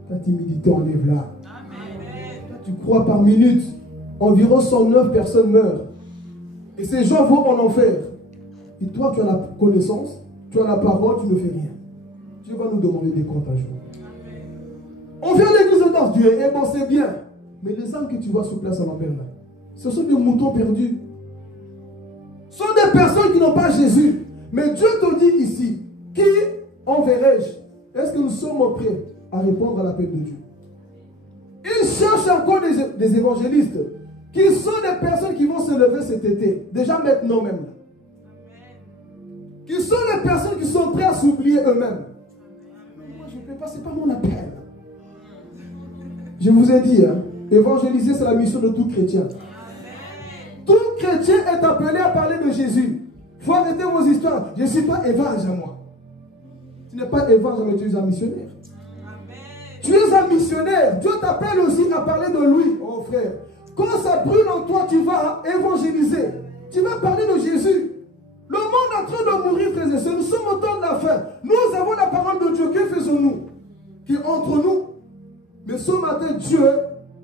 Ta timidité enlève là. Tu crois par minute, environ 109 personnes meurent. Et ces gens vont en enfer. Et toi, tu as la connaissance, tu as la parole, tu ne fais rien. Dieu va nous demander des comptes un jour. On vient à l'église de Dieu, et bon, c'est bien. Mais les âmes que tu vois sur place à l'envers là, ce sont des moutons perdus. Ce sont des personnes qui n'ont pas Jésus. Mais Dieu te dit ici, qui enverrai-je? Est-ce que nous sommes prêts à répondre à l'appel de Dieu? Il cherche encore des évangélistes qui sont des personnes qui vont se lever cet été, déjà maintenant même. Qui sont des personnes qui sont prêtes à s'oublier eux-mêmes. Moi, je ne peux pas, ce n'est pas mon appel. Je vous ai dit, hein, évangéliser, c'est la mission de tout chrétien. Tout chrétien est appelé à parler de Jésus. Il faut arrêter vos histoires. Je ne suis pas évangile à moi. Tu n'es pas évangile, mais tu es un missionnaire. Tu es un missionnaire. Dieu t'appelle aussi à parler de lui, oh frère. Quand ça brûle en toi, tu vas évangéliser. Tu vas parler de Jésus. Le monde est en train de mourir, frères et sœurs. Nous sommes au temps de la fin. Nous avons la parole de Dieu. Que faisons-nous? Qui est entre nous. Mais ce matin, Dieu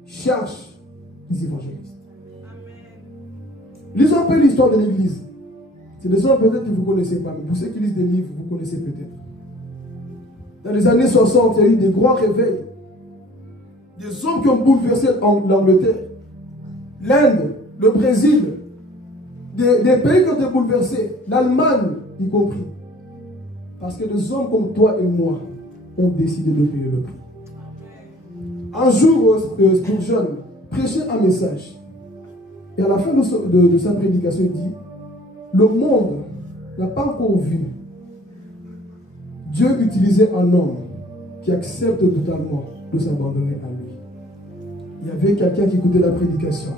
cherche les évangélistes. Lisons un peu l'histoire de l'église. C'est des gens peut-être que vous ne connaissez pas. Mais pour ceux qui lisent des livres, vous connaissez peut-être. Dans les années 60, il y a eu des grands réveils. Des hommes qui ont bouleversé l'Angleterre. l'Inde, le Brésil, des pays qui ont été bouleversés, l'Allemagne y compris. Parce que des hommes comme toi et moi ont décidé de payer le prix. Un jour, Spurgeon prêchait un message. Et à la fin de sa prédication, il dit, le monde n'a pas encore vu Dieu utiliser un homme qui accepte totalement de s'abandonner à lui. Il y avait quelqu'un qui écoutait la prédication.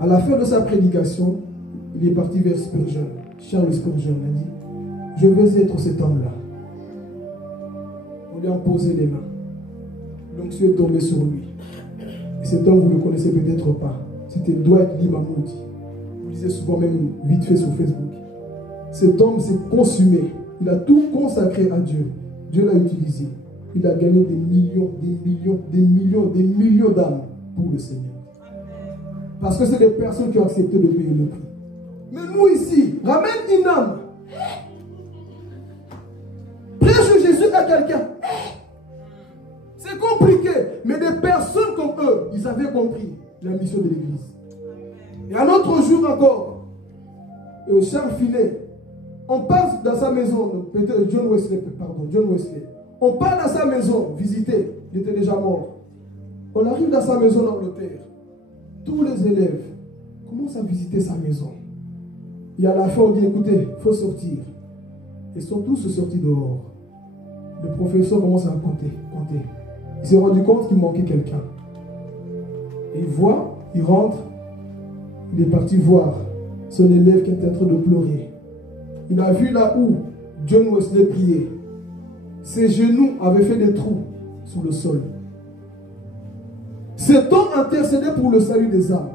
À la fin de sa prédication, il est parti vers Spurgeon. Charles Spurgeon a dit, je veux être cet homme-là. On lui a posé les mains. L'onction est tombée sur lui. Et cet homme, vous ne le connaissez peut-être pas. C'était Dwight Lee Mahmoudi. Vous lisez souvent même vite fait sur Facebook. Cet homme s'est consumé. Il a tout consacré à Dieu. Dieu l'a utilisé. Il a gagné des millions, des millions, des millions, des millions d'âmes pour le Seigneur. Parce que c'est des personnes qui ont accepté de payer le prix. Mais nous ici, ramène une âme. Prêche Jésus à quelqu'un. C'est compliqué. Mais des personnes comme eux, ils avaient compris la mission de l'Église. Et un autre jour encore, Charles Finet, on passe dans sa maison, peut-être John Wesley. On part dans sa maison, visiter, il était déjà mort. On arrive dans sa maison en Angleterre. Tous les élèves commencent à visiter sa maison. Et à la fin, on dit, écoutez, il faut sortir. Ils sont tous sortis dehors. Le professeur commence à compter. Il s'est rendu compte qu'il manquait quelqu'un. Et il voit, il rentre, il est parti voir son élève qui était en train de pleurer. Il a vu là où John Wesley priait. Ses genoux avaient fait des trous sur le sol. Cet homme intercédait pour le salut des âmes.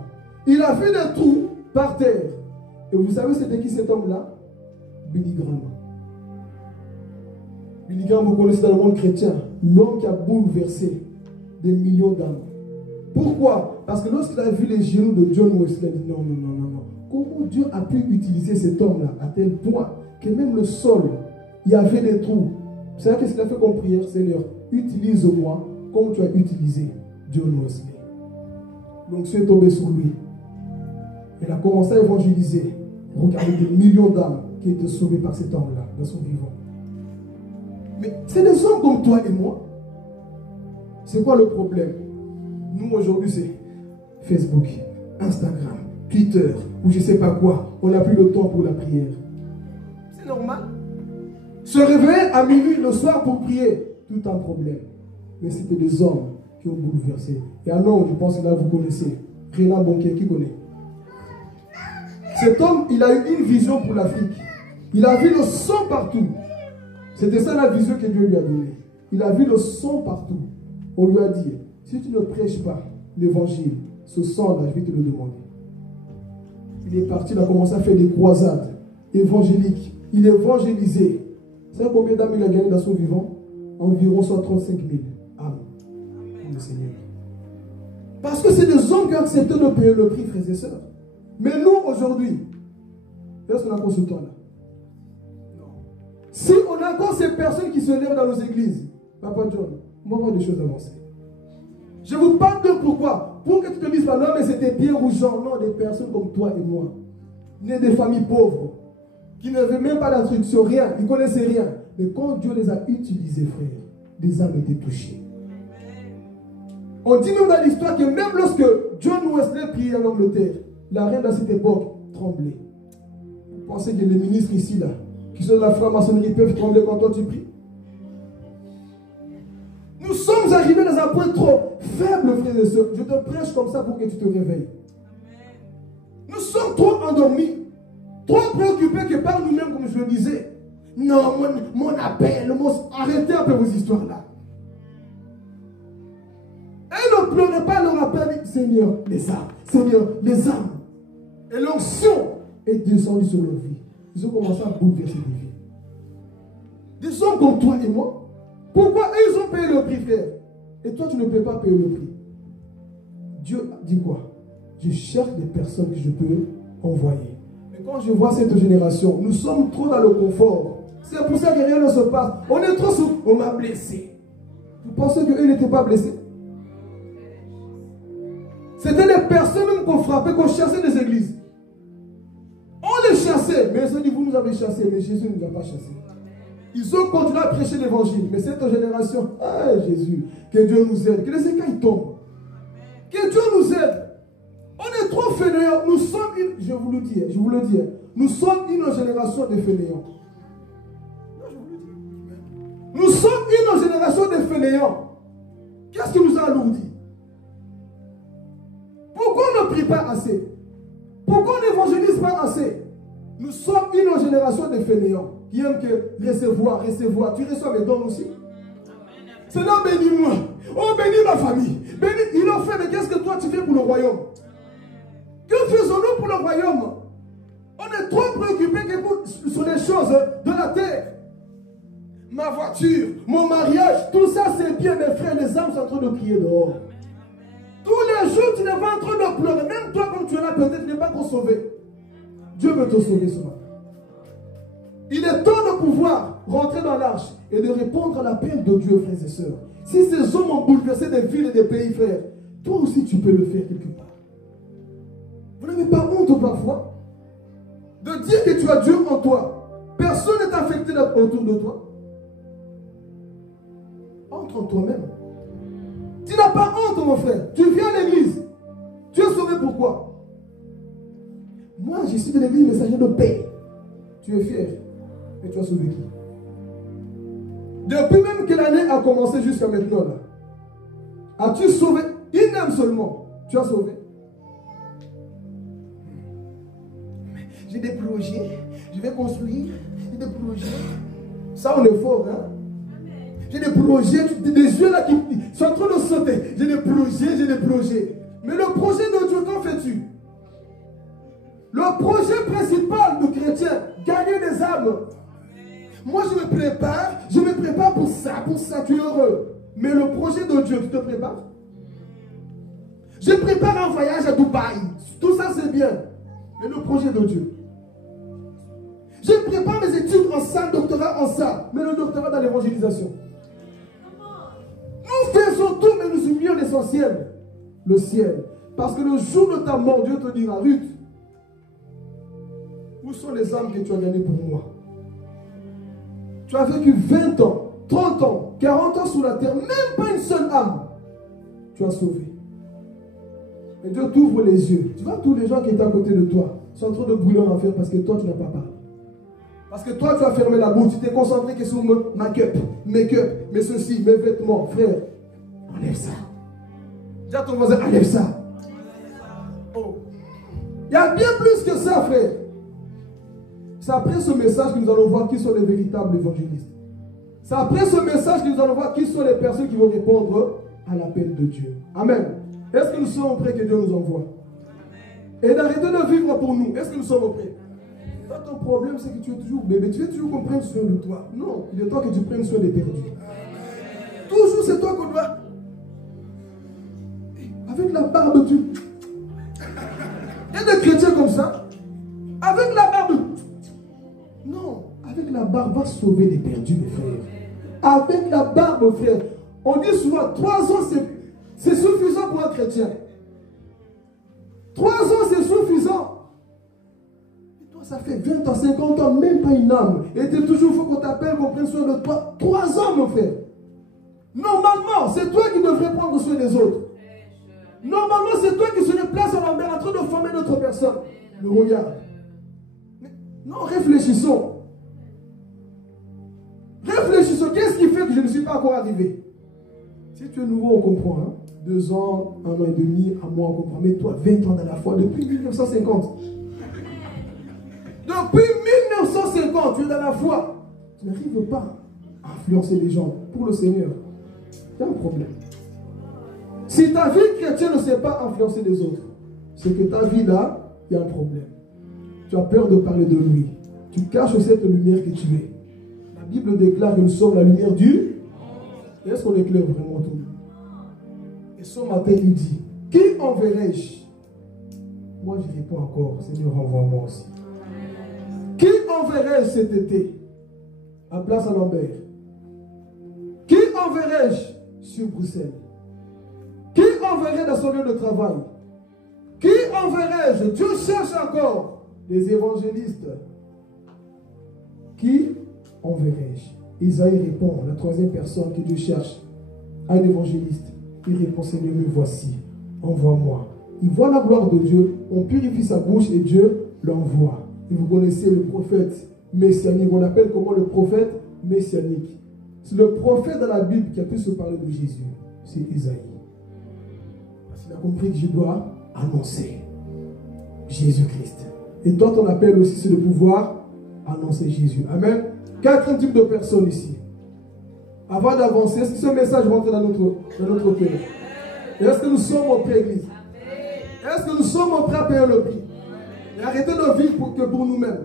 Il a fait des trous par terre. Et vous savez c'était qui cet homme-là? Billy Graham. Billy Graham, vous connaissez dans le monde chrétien, l'homme qui a bouleversé des millions d'âmes. Pourquoi? Parce que lorsqu'il a vu les genoux de John Wesley, il dit non. Comment Dieu a pu utiliser cet homme-là à tel point que même le sol, il y avait des trous. Vous savez qu'est-ce qu'il a fait comme prière? Seigneur, utilise-moi comme tu as utilisé John Wesley. L'onction est tombée sur lui. Il a commencé à évangéliser. Regardez des millions d'âmes qui étaient sauvées par cet homme-là dans son vivant. Mais c'est des hommes comme toi et moi. C'est quoi le problème? Nous aujourd'hui c'est Facebook, Instagram, Twitter, ou je ne sais pas quoi. On n'a plus le temps pour la prière. C'est normal. Se réveiller à minuit le soir pour prier, tout un problème. Mais c'était des hommes qui ont bouleversé. Et un homme, je pense que là vous connaissez, Renan Bonquet, qui connaît? Cet homme, il a eu une vision pour l'Afrique. Il a vu le sang partout. C'était ça la vision que Dieu lui a donnée. Il a vu le sang partout. On lui a dit, si tu ne prêches pas l'évangile, ce sang-là, je vais te le demander. Il est parti, il a commencé à faire des croisades évangéliques. Il évangélisait. Vous savez combien d'âmes il a gagné dans son vivant? Environ 135 000 âmes pour le Seigneur. Parce que c'est des hommes qui ont accepté de payer le prix, frères et sœurs. Mais nous, aujourd'hui, est-ce qu'on a encore ce temps-là? Non. Si on a encore ces personnes qui se lèvent dans nos églises, Papa John, on va voir des choses avancées. Je vous parle de pourquoi? Pour que tu te dises pas, non, mais c'était Pierre ou Jean. Non, des personnes comme toi et moi, nées des familles pauvres, qui n'avaient même pas d'instruction, rien, ils ne connaissaient rien. Mais quand Dieu les a utilisés, frère, des âmes étaient touchées. On dit même dans l'histoire que même lorsque John Wesley priait en Angleterre, la reine à cette époque tremblait. Vous pensez que les ministres ici, là, qui sont de la franc-maçonnerie, peuvent trembler quand toi tu pries? Nous sommes arrivés dans un point trop faible, frères et sœurs. Je te prêche comme ça pour que tu te réveilles. Nous sommes trop endormis, trop préoccupés que par nous-mêmes, comme je le disais. Non, mon appel, arrêtez un peu vos histoires-là. Et ne pleurez pas leur appel, Seigneur, les âmes, Seigneur, les âmes. Et l'onction est descendue sur leur vie. Ils ont commencé à bouleverser des vies. Des hommes comme toi et moi. Pourquoi eux, ils ont payé le prix, frère? Et toi, tu ne peux pas payer le prix. Dieu dit quoi? Je cherche des personnes que je peux envoyer. Mais quand je vois cette génération, nous sommes trop dans le confort. C'est pour ça que rien ne se passe. On est trop sur... On m'a blessé. Vous pensez qu'eux n'étaient pas blessés? C'était des personnes même qu'on frappait, qu'on chassait des églises. On les chassait, mais ils ont dit, vous nous avez chassés, mais Jésus ne nous a pas chassés. Ils ont continué à prêcher l'évangile, mais cette génération, ah Jésus, que Dieu nous aide, que les écailles tombent. Que Dieu nous aide. On est trop fainéants. Nous sommes je vous le dis, nous sommes une génération de fainéants. Nous sommes une génération de fainéants. Qu'est-ce qui nous a alourdi? Pourquoi on ne prie pas assez? Pourquoi on n'évangélise pas assez? Nous sommes une génération de fainéants qui aiment que recevoir. Tu reçois mes dons aussi. Seigneur, bénis-moi. Oh, bénis ma famille. Bénis. Il a fait, mais qu'est-ce que toi tu fais pour le royaume? Que faisons-nous pour le royaume? On est trop préoccupés sur les choses de la terre. Ma voiture, mon mariage, tout ça c'est bien, mes frères, les âmes sont en train de crier dehors. Tous les jours, tu n'es pas en train de pleurer. Même toi, comme tu es là, peut-être, tu n'es pas encore sauvé. Dieu veut te sauver ce matin. Il est temps de pouvoir rentrer dans l'arche et de répondre à l'appel de Dieu, frères et sœurs. Si ces hommes ont bouleversé des villes et des pays, frères, toi aussi tu peux le faire quelque part. Vous n'avez pas honte parfois de dire que tu as Dieu en toi. Personne n'est affecté autour de toi. Entre en toi-même. Tu n'as pas honte, mon frère. Tu viens à l'église. Tu es sauvé pourquoi? Moi, je suis de l'église messager de paix. Tu es fier. Mais tu as sauvé qui? Depuis même que l'année a commencé jusqu'à maintenant, là, as-tu sauvé une âme seulement? Tu as sauvé? J'ai des projets, je vais construire, j'ai des projets. Ça, on est fort, hein? J'ai des projets, des yeux là qui sont en train de sauter. J'ai des projets. Mais le projet de Dieu, qu'en fais-tu? Le projet principal du chrétien, gagner des âmes. Moi, je me prépare pour ça, tu es heureux. Mais le projet de Dieu, tu te prépares? Je prépare un voyage à Dubaï. Tout ça, c'est bien. Mais le projet de Dieu. Je prépare mes études en ça, doctorat en ça. Mais le doctorat dans l'évangélisation. Nous faisons tout, mais nous oublions l'essentiel. Le ciel. Parce que le jour de ta mort, Dieu te dira, Ruth, où sont les âmes que tu as gagnées pour moi? Tu as vécu 20 ans, 30 ans, 40 ans sur la terre, même pas une seule âme. Tu as sauvé. Et Dieu t'ouvre les yeux. Tu vois, tous les gens qui étaient à côté de toi sont en train de brûler en enfer parce que toi, tu n'as pas parlé. Parce que toi, tu as fermé la bouche. Tu t'es concentré que sur make-up, mes ceci, mes vêtements. Frère, enlève ça. Dis à ton voisin, enlève ça. Oh. Il y a bien plus que ça, frère. C'est après ce message que nous allons voir qui sont les véritables évangélistes. C'est après ce message que nous allons voir qui sont les personnes qui vont répondre à l'appel de Dieu. Amen. Est-ce que nous sommes prêts que Dieu nous envoie? Et d'arrêter de vivre pour nous. Est-ce que nous sommes prêts? Toi, ton problème, c'est que tu es toujours bébé. Tu veux toujours qu'on prenne soin de toi. Non, il est temps que tu prennes soin des perdus. Toujours, c'est toi qu'on doit. Avec la barbe, tu. Il y a des chrétiens comme ça. Avec la barbe. Non, avec la barbe, va sauver les perdus, mes frères. Avec la barbe, frère. On dit souvent, 3 ans, c'est suffisant pour un chrétien. 3 ans, c'est suffisant. Et toi, ça fait 20 ans, 50 ans, même pas une âme. Et tu es toujours, il faut qu'on t'appelle, qu'on prenne soin de toi. 3 ans, mon frère. Normalement, c'est toi qui devrais prendre soin des autres. Normalement, c'est toi qui serais place à l'envers en train de former d'autres personnes. Le regard. Non, réfléchissons. Réfléchissons. Qu'est-ce qui fait que je ne suis pas encore arrivé? Si tu es nouveau, on comprend. Hein? 2 ans, 1 an et demi, 1 mois, on comprend. Mais toi, 20 ans dans la foi, depuis 1950. Depuis 1950, tu es dans la foi. Tu n'arrives pas à influencer les gens pour le Seigneur. Il y a un problème. Si ta vie chrétienne ne sait pas influencer les autres, c'est que ta vie là, il y a un problème. Tu as peur de parler de lui. Tu caches cette lumière que tu es. La Bible déclare que nous sommes la lumière du... Est-ce qu'on éclaire vraiment tout? Et ce matin, il dit, qui enverrai-je? Moi, je réponds encore, Seigneur, envoie-moi aussi. Qui enverrai-je cet été à Place à Lambert? Qui enverrai-je sur Bruxelles? Qui enverrai dans son lieu de travail? Qui enverrai-je? Dieu cherche encore des évangélistes. Qui enverrai-je? Isaïe répond, la troisième personne que Dieu cherche, un évangéliste. Il répond, Seigneur, me voici, envoie-moi. Il voit la gloire de Dieu, on purifie sa bouche et Dieu l'envoie. Et vous connaissez le prophète messianique, on l'appelle comment le prophète messianique. C'est le prophète dans la Bible qui a pu se parler de Jésus, c'est Isaïe. Parce qu'il a compris que je dois annoncer Jésus-Christ. Et toi, ton appel aussi, c'est de pouvoir annoncer Jésus. Amen. Quatrième type de personnes ici. Avant d'avancer, est-ce que ce message rentre dans notre cœur? Est-ce que nous sommes prêts, Église? Est-ce que nous sommes prêts à payer le prix? Et arrêtez de vivre pour nous-mêmes.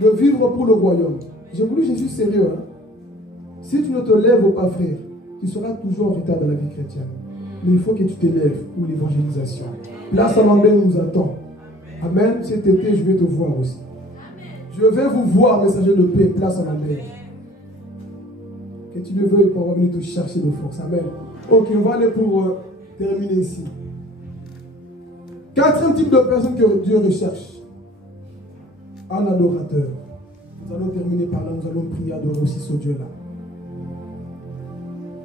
De vivre pour le royaume. J'ai voulu Jésus sérieux. Hein? Si tu ne te lèves pas, frère, tu seras toujours en retard dans la vie chrétienne. Mais il faut que tu te lèves pour l'évangélisation. Place à l'envers nous attend. Amen. Cet été, je vais te voir aussi. Je vais vous voir, messager de paix, place à l'envers. Que tu le veuilles pour venir te chercher de force. Amen. Ok, on va aller pour terminer ici. Quatrième type de personne que Dieu recherche. Un adorateur. Nous allons terminer par là, nous allons prier, adorer aussi ce Dieu-là.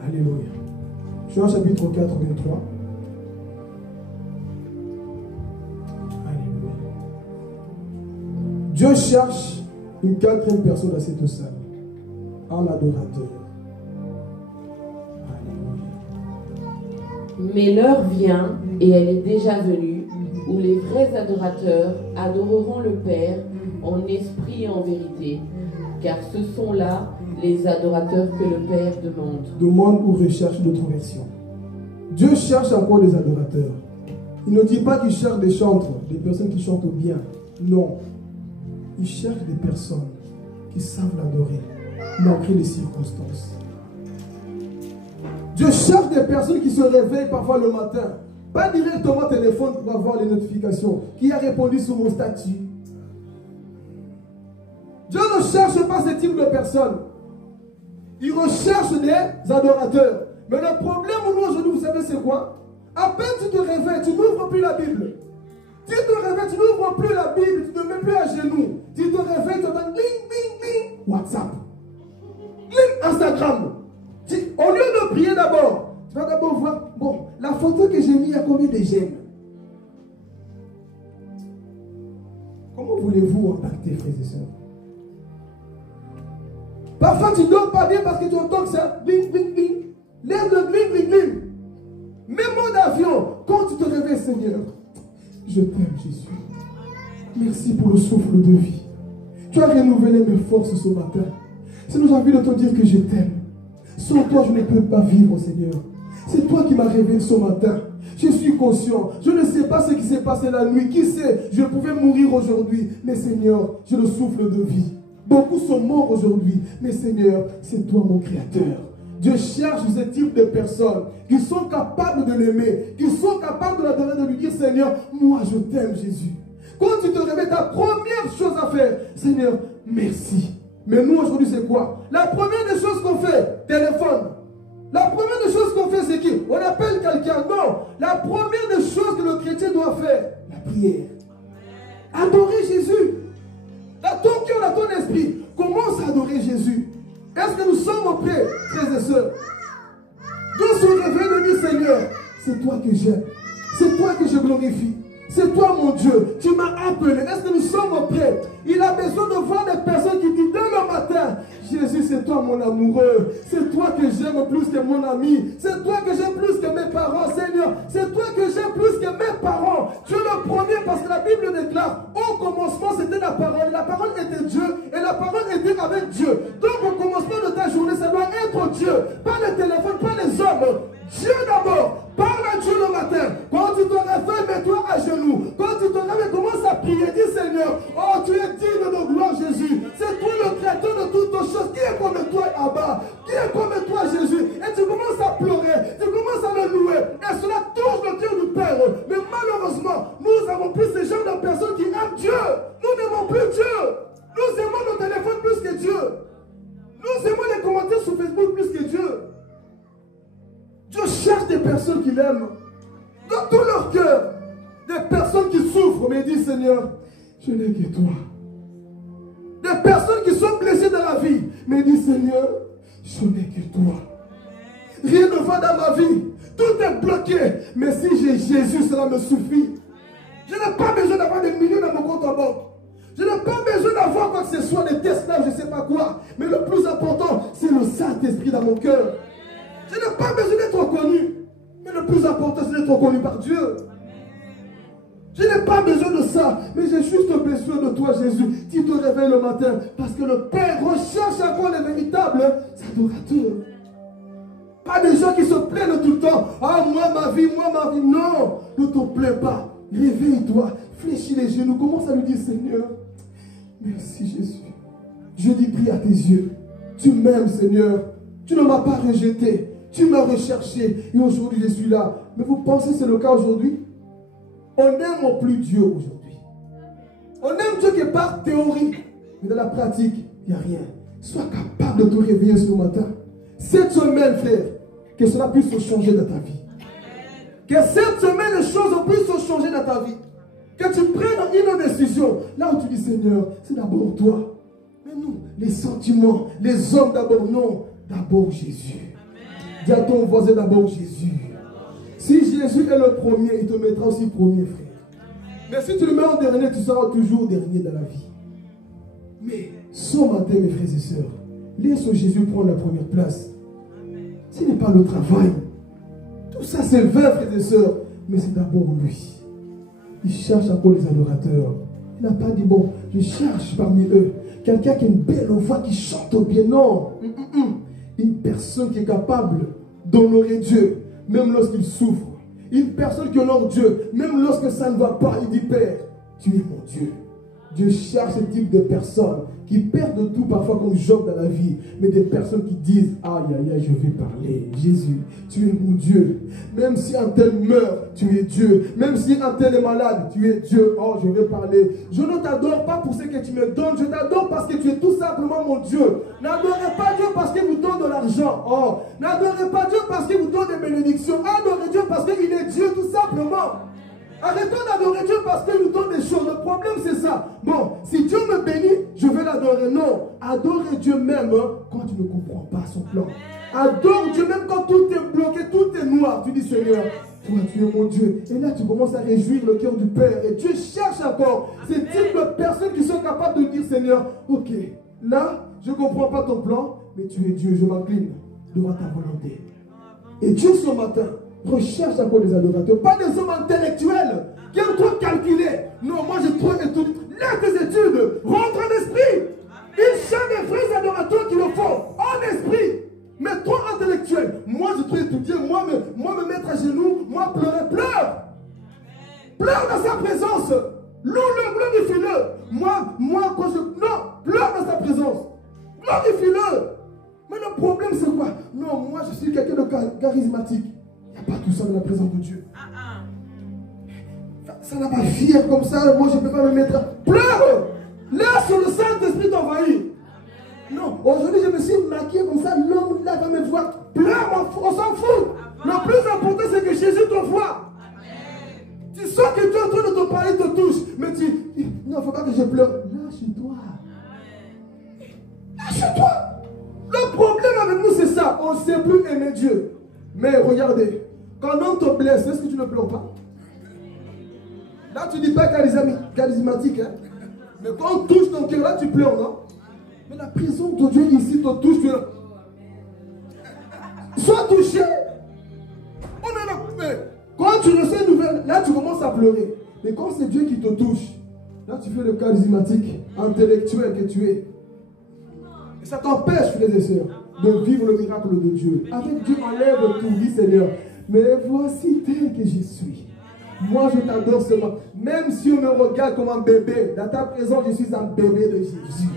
Alléluia. Jean chapitre 4, 23. Alléluia. Dieu cherche une quatrième personne à cette salle. Un adorateur. Mais l'heure vient, et elle est déjà venue, où les vrais adorateurs adoreront le Père en esprit et en vérité, car ce sont là les adorateurs que le Père demande. Demande ou recherche d'autres versions. Dieu cherche encore des adorateurs. Il ne dit pas qu'il cherche des chantres, des personnes qui chantent bien. Non. Il cherche des personnes qui savent l'adorer, malgré les circonstances. Dieu cherche des personnes qui se réveillent parfois le matin. Pas directement au téléphone pour avoir les notifications. Qui a répondu sur mon statut? Dieu ne cherche pas ce type de personnes. Il recherche des adorateurs. Mais le problème pour nous aujourd'hui, vous savez c'est quoi? À peine tu te réveilles, tu n'ouvres plus la Bible. Tu te réveilles, tu n'ouvres plus la Bible, tu ne te mets plus à genoux. Tu te réveilles, tu entends bling, bling, bling, WhatsApp. Bling, Instagram. Au lieu de prier d'abord, tu vas d'abord voir, bon, la photo que j'ai mise, il y a combien de j'aime? Comment voulez-vous impacter, frères et sœurs? Parfois, tu ne dors pas bien parce que tu entends que ça, bling, bling, bling. Lève le bling, bling, bling. Même mot d'avion, quand tu te réveilles, Seigneur, je t'aime, Jésus. Merci pour le souffle de vie. Tu as renouvelé mes forces ce matin. Seigneur, j'ai envie de te dire que je t'aime. Sans toi, je ne peux pas vivre, Seigneur. C'est toi qui m'as réveillé ce matin. Je suis conscient. Je ne sais pas ce qui s'est passé la nuit. Qui sait, je pouvais mourir aujourd'hui. Mais Seigneur, j'ai le souffle de vie. Beaucoup sont morts aujourd'hui. Mais Seigneur, c'est toi mon Créateur. Dieu cherche ce type de personnes qui sont capables de l'aimer, qui sont capables de l'adorer, de lui dire, Seigneur, moi je t'aime, Jésus. Quand tu te réveilles, ta première chose à faire, Seigneur, merci. Mais nous aujourd'hui c'est quoi? La première des choses qu'on fait, téléphone. La première des choses qu'on fait c'est qui? On appelle quelqu'un. Non. La première des choses que le chrétien doit faire, la prière. Adorer Jésus. Dans ton cœur, dans ton esprit, commence à adorer Jésus. Est-ce que nous sommes prêts, frères et sœurs? De se réveiller de dire, Seigneur, c'est toi que j'aime. C'est toi que je glorifie. C'est toi mon Dieu, tu m'as appelé. Est-ce que nous sommes prêts? Il a besoin de voir des personnes qui disent dès le matin, Jésus c'est toi mon amoureux, c'est toi que j'aime plus que mon ami, c'est toi que j'aime plus que mes parents, Seigneur, c'est toi que j'aime plus que mes parents. Tu es le premier parce que la Bible déclare, au commencement c'était la parole était Dieu et la parole était avec Dieu. Donc au commencement de ta journée, ça doit être Dieu, pas le téléphone, pas les hommes. Dieu d'abord. Parle à Dieu le matin. Quand tu te réveilles, mets-toi à genoux. Quand tu te réveilles, commence à prier. Dis Seigneur, oh tu es digne de gloire Jésus. C'est toi le créateur de toutes choses. Qui est comme toi Abba? Qui est comme toi Jésus? Et tu commences à pleurer. Tu commences à le louer. Et cela touche le cœur du Père. Mais malheureusement, nous avons plus ce genre de personnes qui aiment Dieu. Nous n'aimons plus Dieu. Nous aimons nos téléphones plus que Dieu. Nous aimons les commentaires sur Facebook plus que Dieu. Seigneur, je n'ai que toi. Des personnes qui sont blessées dans la vie, mais disent, Seigneur, je n'ai que toi. Rien ne va dans ma vie. Tout est bloqué. Mais si j'ai Jésus, cela me suffit. Je n'ai pas besoin d'avoir des millions dans mon compte en banque. Je n'ai pas besoin d'avoir quoi que ce soit, des Tesla, je ne sais pas quoi. Mais le plus important, c'est le Saint-Esprit dans mon cœur. Je n'ai pas besoin d'être reconnu. Mais le plus important, c'est d'être reconnu par Dieu. Je n'ai pas besoin de ça. Mais j'ai juste besoin de toi, Jésus. Tu te réveilles le matin. Parce que le Père recherche encore les véritables adorateurs. Pas des gens qui se plaignent tout le temps. Ah, moi, ma vie. Non, ne te plains pas. Réveille-toi. Fléchis les genoux. Commence à lui dire, Seigneur, merci Jésus. Je dis, prie à tes yeux. Tu m'aimes, Seigneur. Tu ne m'as pas rejeté. Tu m'as recherché. Et aujourd'hui, je suis là. Mais vous pensez que c'est le cas aujourd'hui? On n'aime plus Dieu aujourd'hui. On aime Dieu qui est par théorie. Mais dans la pratique, il n'y a rien. Sois capable de te réveiller ce matin. Cette semaine, frère, que cela puisse se changer dans ta vie. Que cette semaine, les choses puissent se changer dans ta vie. Que tu prennes une décision. Là où tu dis, Seigneur, c'est d'abord toi. Mais nous, les sentiments, les hommes d'abord, non. D'abord Jésus. Dis à ton voisin d'abord Jésus. Si Jésus est le premier, il te mettra aussi premier, frère. Mais si tu le mets en dernier, tu seras toujours dernier dans la vie. Mais ce matin, mes frères et sœurs, laisse Jésus prendre la première place. Ce n'est pas le travail. Tout ça, c'est vain, frères et sœurs. Mais c'est d'abord lui. Il cherche encore les adorateurs. Il n'a pas dit, bon, je cherche parmi eux quelqu'un qui a une belle voix, qui chante bien. Non. Une personne qui est capable d'honorer Dieu, même lorsqu'il souffre. Une personne qui honore Dieu, même lorsque ça ne va pas. Il dit, Père, tu es mon Dieu. Dieu cherche ce type de personnes qui perdent tout parfois comme Job dans la vie, mais des personnes qui disent, aïe, aïe, aïe, je vais parler. Jésus, tu es mon Dieu. Même si un tel meurt, tu es Dieu. Même si un tel est malade, tu es Dieu. Oh, je vais parler. Je ne t'adore pas pour ce que tu me donnes. Je t'adore parce que tu es tout simplement mon Dieu. N'adorez pas Dieu parce qu'il vous donne de l'argent. Oh, n'adorez pas Dieu parce qu'il vous donne des bénédictions. Adorez Dieu parce qu'il est Dieu tout simplement. Arrêtons d'adorer Dieu parce qu'il nous donne des choses. Le problème, c'est ça. Bon, si Dieu me bénit, je vais l'adorer. Non, adorer Dieu même quand tu ne comprends pas son plan. Adore Dieu même quand tout est bloqué, tout est noir. Tu dis, Seigneur, toi, tu es mon Dieu. Et là, tu commences à réjouir le cœur du Père. Et Dieu cherche encore ces types de personnes qui sont capables de dire, Seigneur, ok, là, je ne comprends pas ton plan, mais tu es Dieu, je m'incline devant ta volonté. Et Dieu, ce matin, recherche encore des adorateurs, pas des hommes intellectuels qui aiment trop calculer. Non, moi j'ai trop étudié. Lève tes études, rentre en esprit. Il cherche des vrais adorateurs qui le font en esprit, mais trop intellectuels. Moi j'ai trop étudié, moi me mettre à genoux, moi pleurer, pleure. Pleure dans sa présence. Loue-le, glorifie-le. Moi quand je... Non, pleure dans sa présence. Glorifie-le. Mais le problème c'est quoi? Non, moi je suis quelqu'un de charismatique. Il n'y a pas tout ça dans la présence de Dieu. Ça n'a pas fier comme ça. Moi, je ne peux pas me mettre. Pleure! Laisse le Saint-Esprit t'envahir. Non, aujourd'hui, je me suis maquillé comme ça. L'homme là va me voir. Pleure, on s'en fout. Le plus important, c'est que Jésus te voit. Tu sens que Dieu est en train de te parler, te touche. Mais tu. Non, il ne faut pas que je pleure. Lâche-toi. Lâche-toi. Le problème avec nous, c'est ça. On ne sait plus aimer Dieu. Mais regardez, quand on te blesse, est-ce que tu ne pleures pas? Là, tu ne dis pas charismatique, hein? Mais quand on touche ton cœur, là, tu pleures, non? Mais la présence de Dieu ici te touche, tu es là. Sois touché. On est là. Mais quand tu reçois une nouvelle, là, tu commences à pleurer. Mais quand c'est Dieu qui te touche, là, tu fais le charismatique, intellectuel que tu es. Et ça t'empêche, frères et sœurs, de vivre le miracle de Dieu. Avec Dieu, enlève tout, dis Seigneur. Mais voici tel que je suis. Moi, je t'adore seulement. Même si on me regarde comme un bébé, dans ta présence, je suis un bébé de Jésus.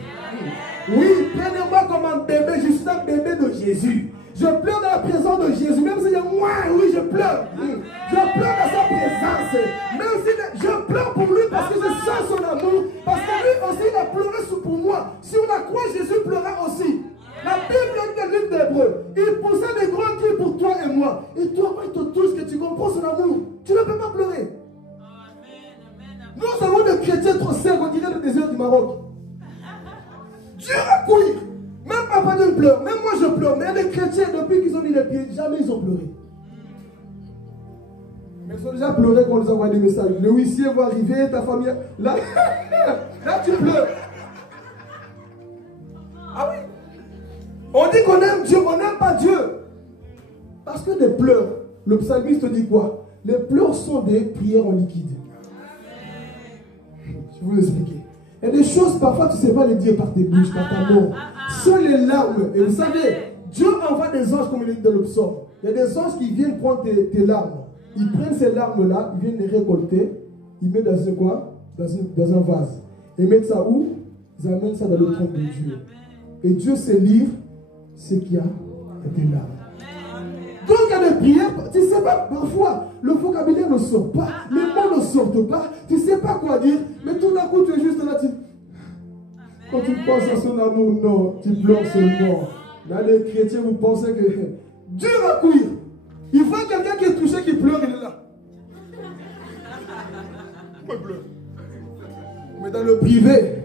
Oui, prenez-moi comme un bébé, je suis un bébé de Jésus. Je pleure dans la présence de Jésus. Même si moi, oui, je pleure. Je pleure dans sa présence. Même si je pleure pour lui parce que je sens son amour. Parce que lui aussi, il a pleuré pour moi. Sur la croix, Jésus pleura aussi. La Bible est dans le livre d'Hébreux. Il poussait des grands cris pour toi et moi. Et toi, quand il te touche, que tu comprends son amour, tu ne peux pas pleurer. Nous avons des chrétiens Maroc. Dur à courir. Même papa ne pleure. Même moi je pleure. Mais les chrétiens, depuis qu'ils ont mis les pieds, jamais ils ont pleuré. Mais ils ont déjà pleuré quand on les envoie des messages. Le huissier va arriver, ta famille. Là, là tu pleures. Ah oui. On dit qu'on aime Dieu, on n'aime pas Dieu. Parce que des pleurs, le psalmiste dit quoi? Les pleurs sont des prières en liquide. Je vais vous expliquer. Il y a des choses, parfois, tu ne sais pas les dire par tes bouches, par ta mort. Seules les larmes. Et vous savez, Dieu envoie des anges, comme il dit dans le psaume. Il y a des anges qui viennent prendre tes larmes. Ils prennent ces larmes-là, ils viennent les récolter. Ils mettent dans un quoi? Dans un vase. Et mettent ça où? Ils amènent ça dans le trône de Dieu. Et Dieu sait lire ce qu'il y a dans tes larmes. Donc il y a des prières, tu ne sais pas, parfois, le vocabulaire ne sort pas, les mots ne sortent pas, tu ne sais pas quoi dire, mais tout d'un coup tu es juste là, quand tu penses à son amour, non, tu pleures seulement. Là les chrétiens, vous pensez que dur à courir. Il voit quelqu'un qui est touché, qui pleure, il est là. Pourquoi il pleure? Mais dans le privé,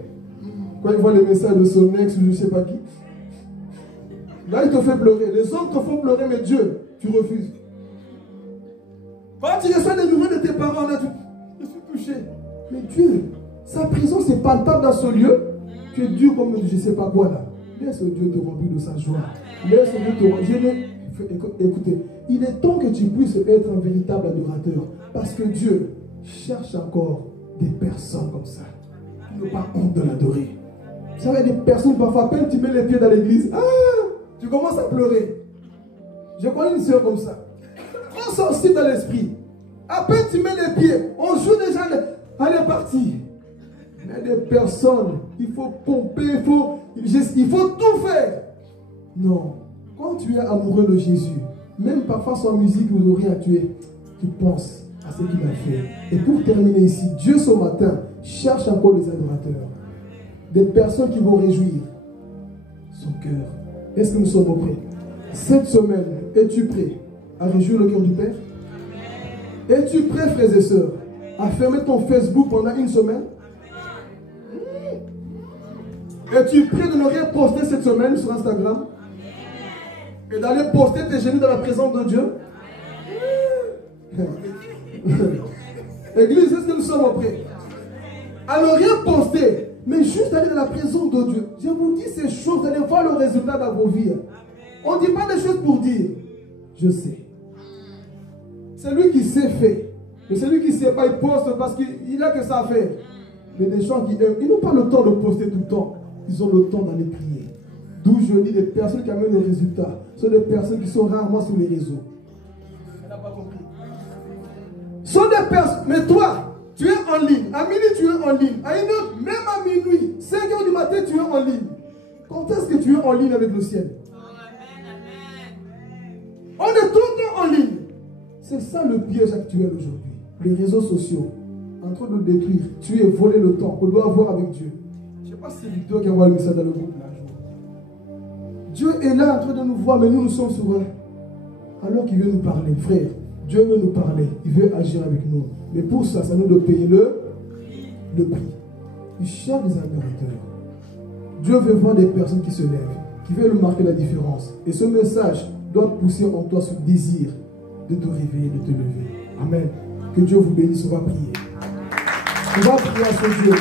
quand il voit les messages de son ex ou je ne sais pas qui, là il te fait pleurer. Les hommes te font pleurer, mais Dieu, tu refuses. Quand tu reçois des nouvelles de tes parents, là, je suis touché. Mais Dieu, sa présence est palpable dans ce lieu. Tu es dur comme je ne sais pas quoi là. Laisse Dieu te remplir de sa joie. Laisse Dieu te remplir. Écoutez, il est temps que tu puisses être un véritable adorateur. Parce que Dieu cherche encore des personnes comme ça. Qui n'ont pas honte de l'adorer. Vous savez, des personnes, parfois, à peine tu mets les pieds dans l'église, tu commences à pleurer. Je connais une soeur comme ça. Trop sensible dans l'esprit. À peine tu mets les pieds, on joue déjà, elle est partie. Mais des personnes, il faut pomper, il faut tout faire. Non. Quand tu es amoureux de Jésus, même parfois sans musique ou rien, tu penses à ce qu'il a fait. Et pour terminer ici, Dieu ce matin cherche encore des adorateurs. Des personnes qui vont réjouir son cœur. Est-ce que nous sommes prêts? Cette semaine, es-tu prêt à réjouir le cœur du Père? Es-tu prêt, frères et sœurs, à fermer ton Facebook pendant une semaine? Es-tu prêt de ne rien poster cette semaine sur Instagram? Et d'aller poster tes genoux dans la présence de Dieu? Église, est-ce que nous sommes prêts? À ne rien poster, mais juste aller dans la présence de Dieu. Je vous dis ces choses, vous allez voir le résultat dans vos vies. On ne dit pas des choses pour dire, je sais. C'est lui qui sait faire. Mais celui qui ne sait pas, il poste parce qu'il a que ça à faire. Mais des gens qui aiment, ils n'ont pas le temps de poster tout le temps. Ils ont le temps d'aller prier. D'où je dis, les personnes qui amènent le résultat sont des personnes qui sont rarement sur les réseaux. Elle n'a pas compris. Sont des personnes, mais toi, tu es en ligne. À minuit, tu es en ligne. À une heure, même à minuit, 5 heures du matin, tu es en ligne. Quand est-ce que tu es en ligne avec le ciel? On est tout le temps en ligne. C'est ça le piège actuel aujourd'hui. Les réseaux sociaux, en train de le détruire, tuer, voler le temps qu'on doit avoir avec Dieu. Je ne sais pas si c'est Victor qui envoie le message dans le groupe là. Dieu est là en train de nous voir, mais nous sommes sur eux. Alors qu'il veut nous parler, frère. Dieu veut nous parler, il veut agir avec nous. Mais pour ça, ça nous doit payer le prix. Il cherche des adorateurs. Dieu veut voir des personnes qui se lèvent, qui veulent marquer la différence. Et ce message doit pousser en toi ce désir de te réveiller, de te lever. Amen. Que Dieu vous bénisse, on va prier. On va prier à ce Dieu.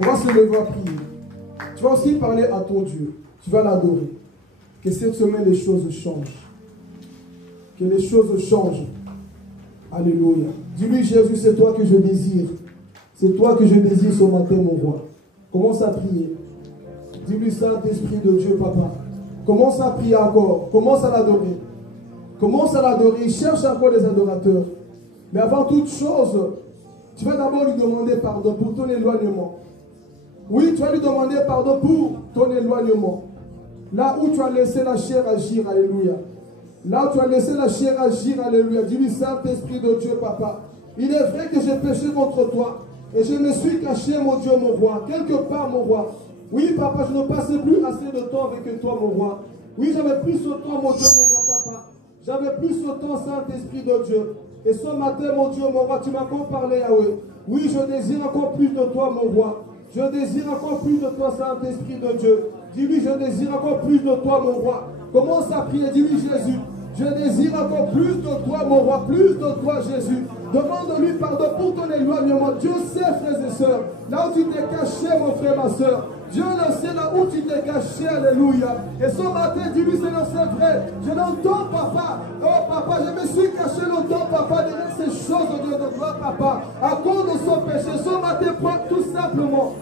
On va se lever à prier. Tu vas aussi parler à ton Dieu. Tu vas l'adorer. Que cette semaine, les choses changent. Que les choses changent. Alléluia. Dis-lui, Jésus, c'est toi que je désire. C'est toi que je désire ce matin, mon roi. Commence à prier. Dis-lui, Saint-Esprit de Dieu, papa. Commence à prier encore. Commence à l'adorer. Commence à l'adorer. Il cherche encore des adorateurs. Mais avant toute chose, tu vas d'abord lui demander pardon pour ton éloignement. Oui, tu vas lui demander pardon pour ton éloignement. Là où tu as laissé la chair agir, alléluia. Là où tu as laissé la chair agir, alléluia. Dis-lui, Saint-Esprit de Dieu, papa. Il est vrai que j'ai péché contre toi. Et je me suis caché, mon Dieu, mon roi. Quelque part, mon roi. Oui, papa, je ne passais plus assez de temps avec toi, mon roi. Oui, j'avais plus ce temps, mon Dieu, mon roi, papa. J'avais plus ce temps, Saint-Esprit de Dieu. Et ce matin, mon Dieu, mon roi, tu m'as encore parlé, Yahweh. Oui, je désire encore plus de toi, mon roi. Je désire encore plus de toi, Saint-Esprit de Dieu. Dis-lui, je désire encore plus de toi, mon roi. Commence à prier, dis-lui, Jésus. Je désire encore plus de toi, mon roi, plus de toi, Jésus. Demande-lui pardon pour ton éloignement. Dieu sait, frères et sœurs, là où tu t'es caché, mon frère, ma sœur. Dieu le sait là où tu t'es caché, alléluia. Et ce matin, dis-lui, Seigneur, c'est vrai. Je l'entends, papa. Oh, papa, je me suis caché longtemps, papa, derrière ces choses, oh Dieu de gloire, papa. À cause de son péché, ce matin, prends tout simplement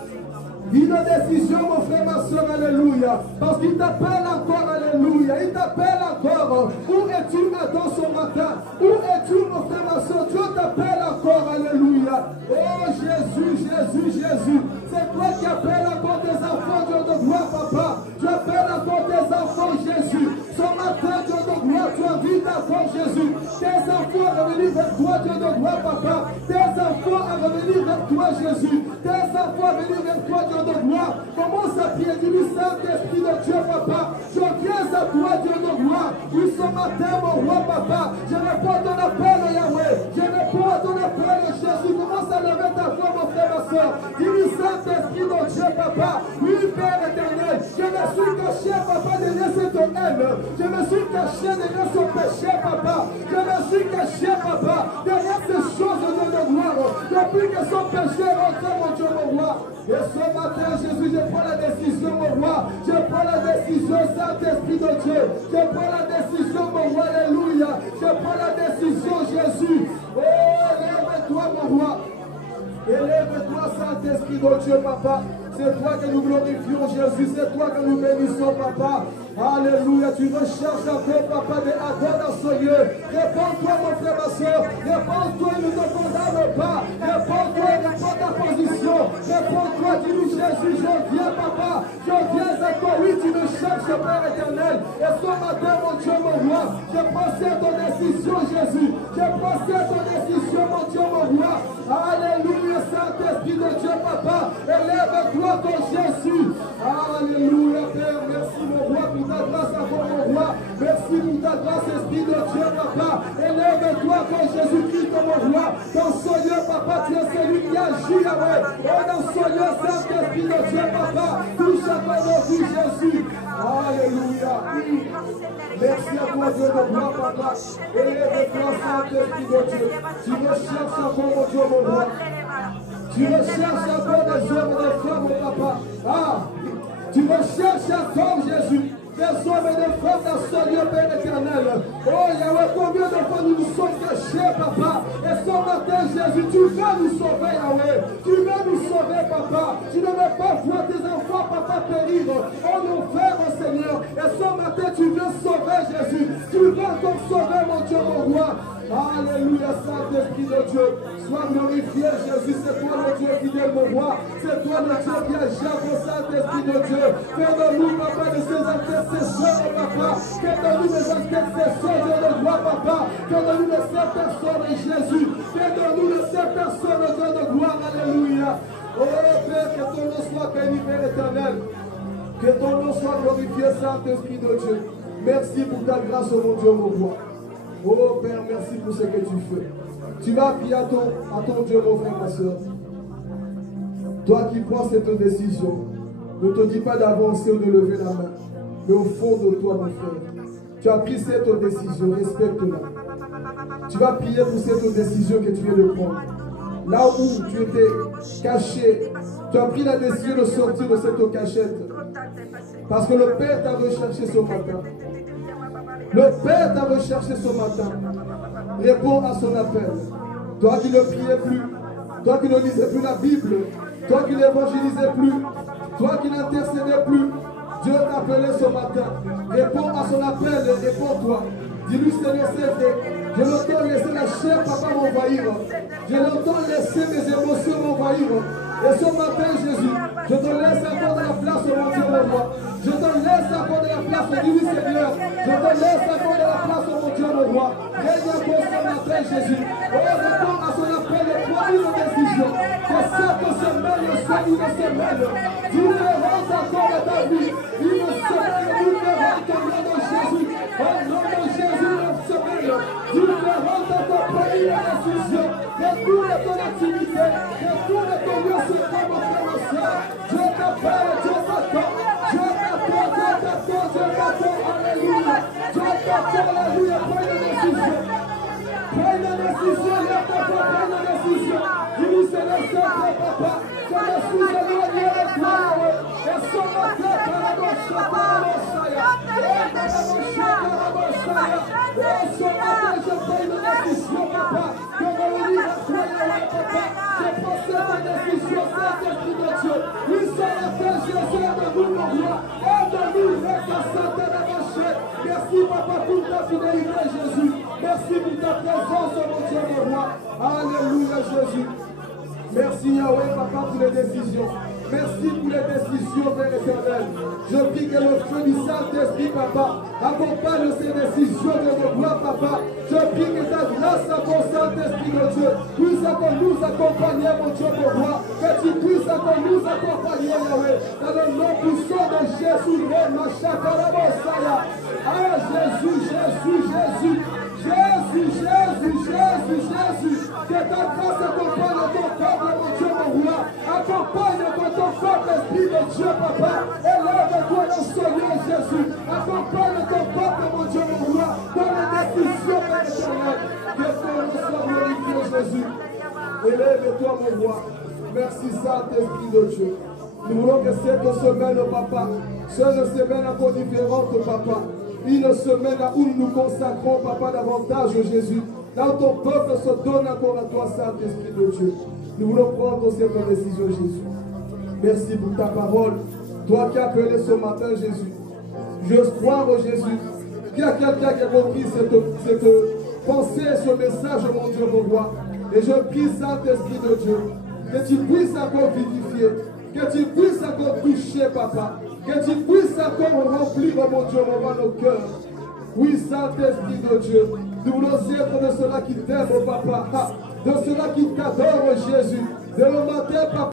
une décision, mon frère, ma soeur, alléluia. Parce qu'il t'appelle encore, alléluia. Il t'appelle encore. Où es-tu dans ce matin? Où es-tu, mon frère, ma soeur? Dieu t'appelle encore, alléluia. Oh Jésus, Jésus, Jésus. C'est toi qui appelles encore tes enfants, Dieu de gloire, papa. Tu appelles encore tes enfants, Jésus. Ce matin, Dieu de gloire, tu invites encore Jésus. Tes enfants à revenir vers toi, Dieu de gloire, papa. Tes enfants à revenir vers toi, Jésus. Tes enfants à venir vers toi, Dieu de gloire. Commence à prier, dis-lui, Saint-Esprit de Dieu, papa. Je viens à toi, Dieu de gloire. Oui, ce matin, mon roi, papa. Je réponds à ton appel, Yahweh. Je réponds à ton appel, Jésus. Commence à lever ta voix, mon frère, ma soeur. Dis-lui, Saint-Esprit de Dieu, papa. Oui, Père éternel. Je me suis caché, papa, derrière cette haine. Je me suis caché derrière ce péché, papa. Je me suis caché, papa, derrière ces choses de gloire. Depuis que son péché est rentré, mon Dieu, mon roi. Et ce matin, Jésus, je prends la décision, mon roi. Je prends la décision, Saint-Esprit de Dieu. Je prends la décision, mon roi, alléluia. Je prends la décision, Jésus. Oh, élève-toi, mon roi. Élève-toi, Saint-Esprit de Dieu, papa. C'est toi que nous glorifions, Jésus. C'est toi que nous bénissons, papa. Alléluia. Tu recherches un peu, papa, de attendre dans ce lieu. Réponds-toi, mon frère, ma soeur. Réponds-toi, ne te condamne pas. Réponds-toi, réponds ta position. Réponds-toi, dis-nous, Jésus, je viens, papa. Je viens à toi. Oui, tu me cherches, Père éternel. Et ce matin, mon Dieu, mon roi, je prends ton décision, Jésus. Je prends ton décision, mon Dieu, mon roi. Alléluia, Saint-Esprit de Dieu, papa. Élève-toi, ton Jésus. Alléluia, Père. Merci, mon roi, pour ta grâce à toi, mon roi. Merci pour ta grâce, Esprit de Dieu, papa. Élève-toi, ton Jésus-Christ, mon roi. Dans ce lieu, papa, tu es celui qui agit, Yahweh. Oh, dans ce lieu, Saint-Esprit de Dieu, papa. Touche à ton vie, Jésus. Alléluia. Merci à toi, Dieu de gloire, papa. Élève-toi, Saint-Esprit de Dieu. Tu recherches encore, mon Dieu, mon roi. Tu recherches encore des hommes et des femmes, mon papa. Ah, tu recherches encore, Jésus, des hommes et des femmes dans ce lieu, Père éternel. Oh, Yahweh, combien de fois nous nous sommes cachés, papa. Et ce matin, Jésus, tu veux nous sauver, Yahweh. Tu veux nous sauver, papa. Tu ne veux pas voir tes enfants, papa, périr en enfer, mon Seigneur. Et ce matin, tu veux sauver, Jésus. Tu veux encore sauver, mon Dieu, mon roi. Alléluia, Saint-Esprit de Dieu. Sois glorifié, Jésus. C'est toi le Dieu fidèle, mon roi. C'est toi le Dieu qui agit au Saint-Esprit de Dieu. Fais de nous, papa, de ces intercesseurs, papa. Fais de nous des intercesseurs, Dieu de gloire, papa. Fais de nous de ces personnes, Jésus. Fais de nous de ces personnes, Dieu de gloire. Alléluia. Oh Père, que ton nom soit béni, Père éternel. Que ton nom soit glorifié, Saint-Esprit de Dieu. Merci pour ta grâce, mon Dieu, mon roi. Oh Père, merci pour ce que tu fais. Tu vas prier à ton Dieu, mon frère, ma soeur. Toi qui prends cette décision, ne te dis pas d'avancer ou de lever la main, mais au fond de toi, mon frère, tu as pris cette décision, respecte-la. Tu vas prier pour cette décision que tu viens de prendre. Là où tu étais caché, tu as pris la décision de sortir de cette cachette. Parce que le Père t'a recherché ce matin. Le Père t'a recherché ce matin. Réponds à son appel. Toi qui ne priais plus, toi qui ne lisais plus la Bible, toi qui n'évangélisais plus, toi qui n'intercédais plus, Dieu t'a appelé ce matin. Réponds à son appel et réponds-toi. Dis-lui, Seigneur, c'est vrai. Je l'entends laisser la chair, papa, m'envahir. Je l'entends laisser mes émotions m'envahir. Et ce matin, Jésus, je te laisse encore de la place, mon Dieu, mon roi. Je te laisse encore de la place, dis-lui, Seigneur. Je te laisse encore de la place, mon Dieu, mon roi. Règne encore ce matin, Jésus. Oh, réponds à son appel et prends une décision. Que cette semaine soit une semaine. Différente encore de ta vie. Une semaine différente au nom de Jésus. Au nom de Jésus, une semaine différente à ton pays, la décision. Retourne à ton activité. ce temps, mon frère, ma soeur. Dieu t'appelle, Dieu t'attend. Dieu t'attend, Dieu t'attend, Dieu t'attend. Alléluia. Dieu t'attend, alléluia. Prends une décision. Prends une décision, lève ta voix, prends une décision. Dis-lui, c'est le Seigneur, papa. Je me suis éloigné de toi, Yahweh. Et ce matin, je prends une décision, papa. De revenir à toi, Yahweh, papa. Je prends cette décision, Saint-Esprit de Dieu. Oui, ce matin, Jésus, aide-nous, mon roi. Aide-nous, reste à Saint-Esprit. Merci, papa, pour ta fidélité, Jésus. Merci pour ta présence, mon Dieu, mon roi. Alléluia, Jésus. Merci Yahweh, papa, pour les décisions. Merci pour les décisions, Père éternel. Je prie que le feu du Saint-Esprit, papa, accompagne ces décisions de nos gloires, papa. Je prie que ta grâce à ton Saint-Esprit de Dieu puisse nous accompagner, mon Dieu, mon roi. Que tu puisses nous accompagner, Yahweh. Dans le nom puissant de Jésus, ah, Jésus, Jésus, Jésus. Jésus, Jésus, Jésus, Jésus, que ta grâce accompagne ton peuple, mon Dieu, mon roi. Accompagne ton peuple, Esprit de Dieu, papa. Élève-toi dans ce lieu, Jésus. Accompagne ton peuple, mon Dieu, mon roi, dans les décisions personnelles. Que ton nom soit glorifié, Jésus. Élève-toi, mon roi. Merci, Saint-Esprit de Dieu. Nous voulons que cette semaine, papa, soit une semaine encore différente, papa. Une semaine où nous nous consacrons, papa, davantage, Jésus. Là où ton peuple se donne encore à toi, Saint-Esprit de Dieu. Nous voulons prendre cette décision, Jésus. Merci pour ta parole. Toi qui as appelé ce matin, Jésus. J'ose croire, Jésus, qu'il y a quelqu'un qui a compris cette pensée, ce message, mon Dieu, mon roi. Et je prie, Saint-Esprit de Dieu, que tu puisses encore vivifier, que tu puisses encore toucher, papa. Que tu puisses encore remplir, mon Dieu, mon roi, nos cœurs. Oui, Saint-Esprit de Dieu, nous voulons être de ceux-là qui t'aiment, papa, de ceux-là qui t'adorent, Jésus. De le matin, papa.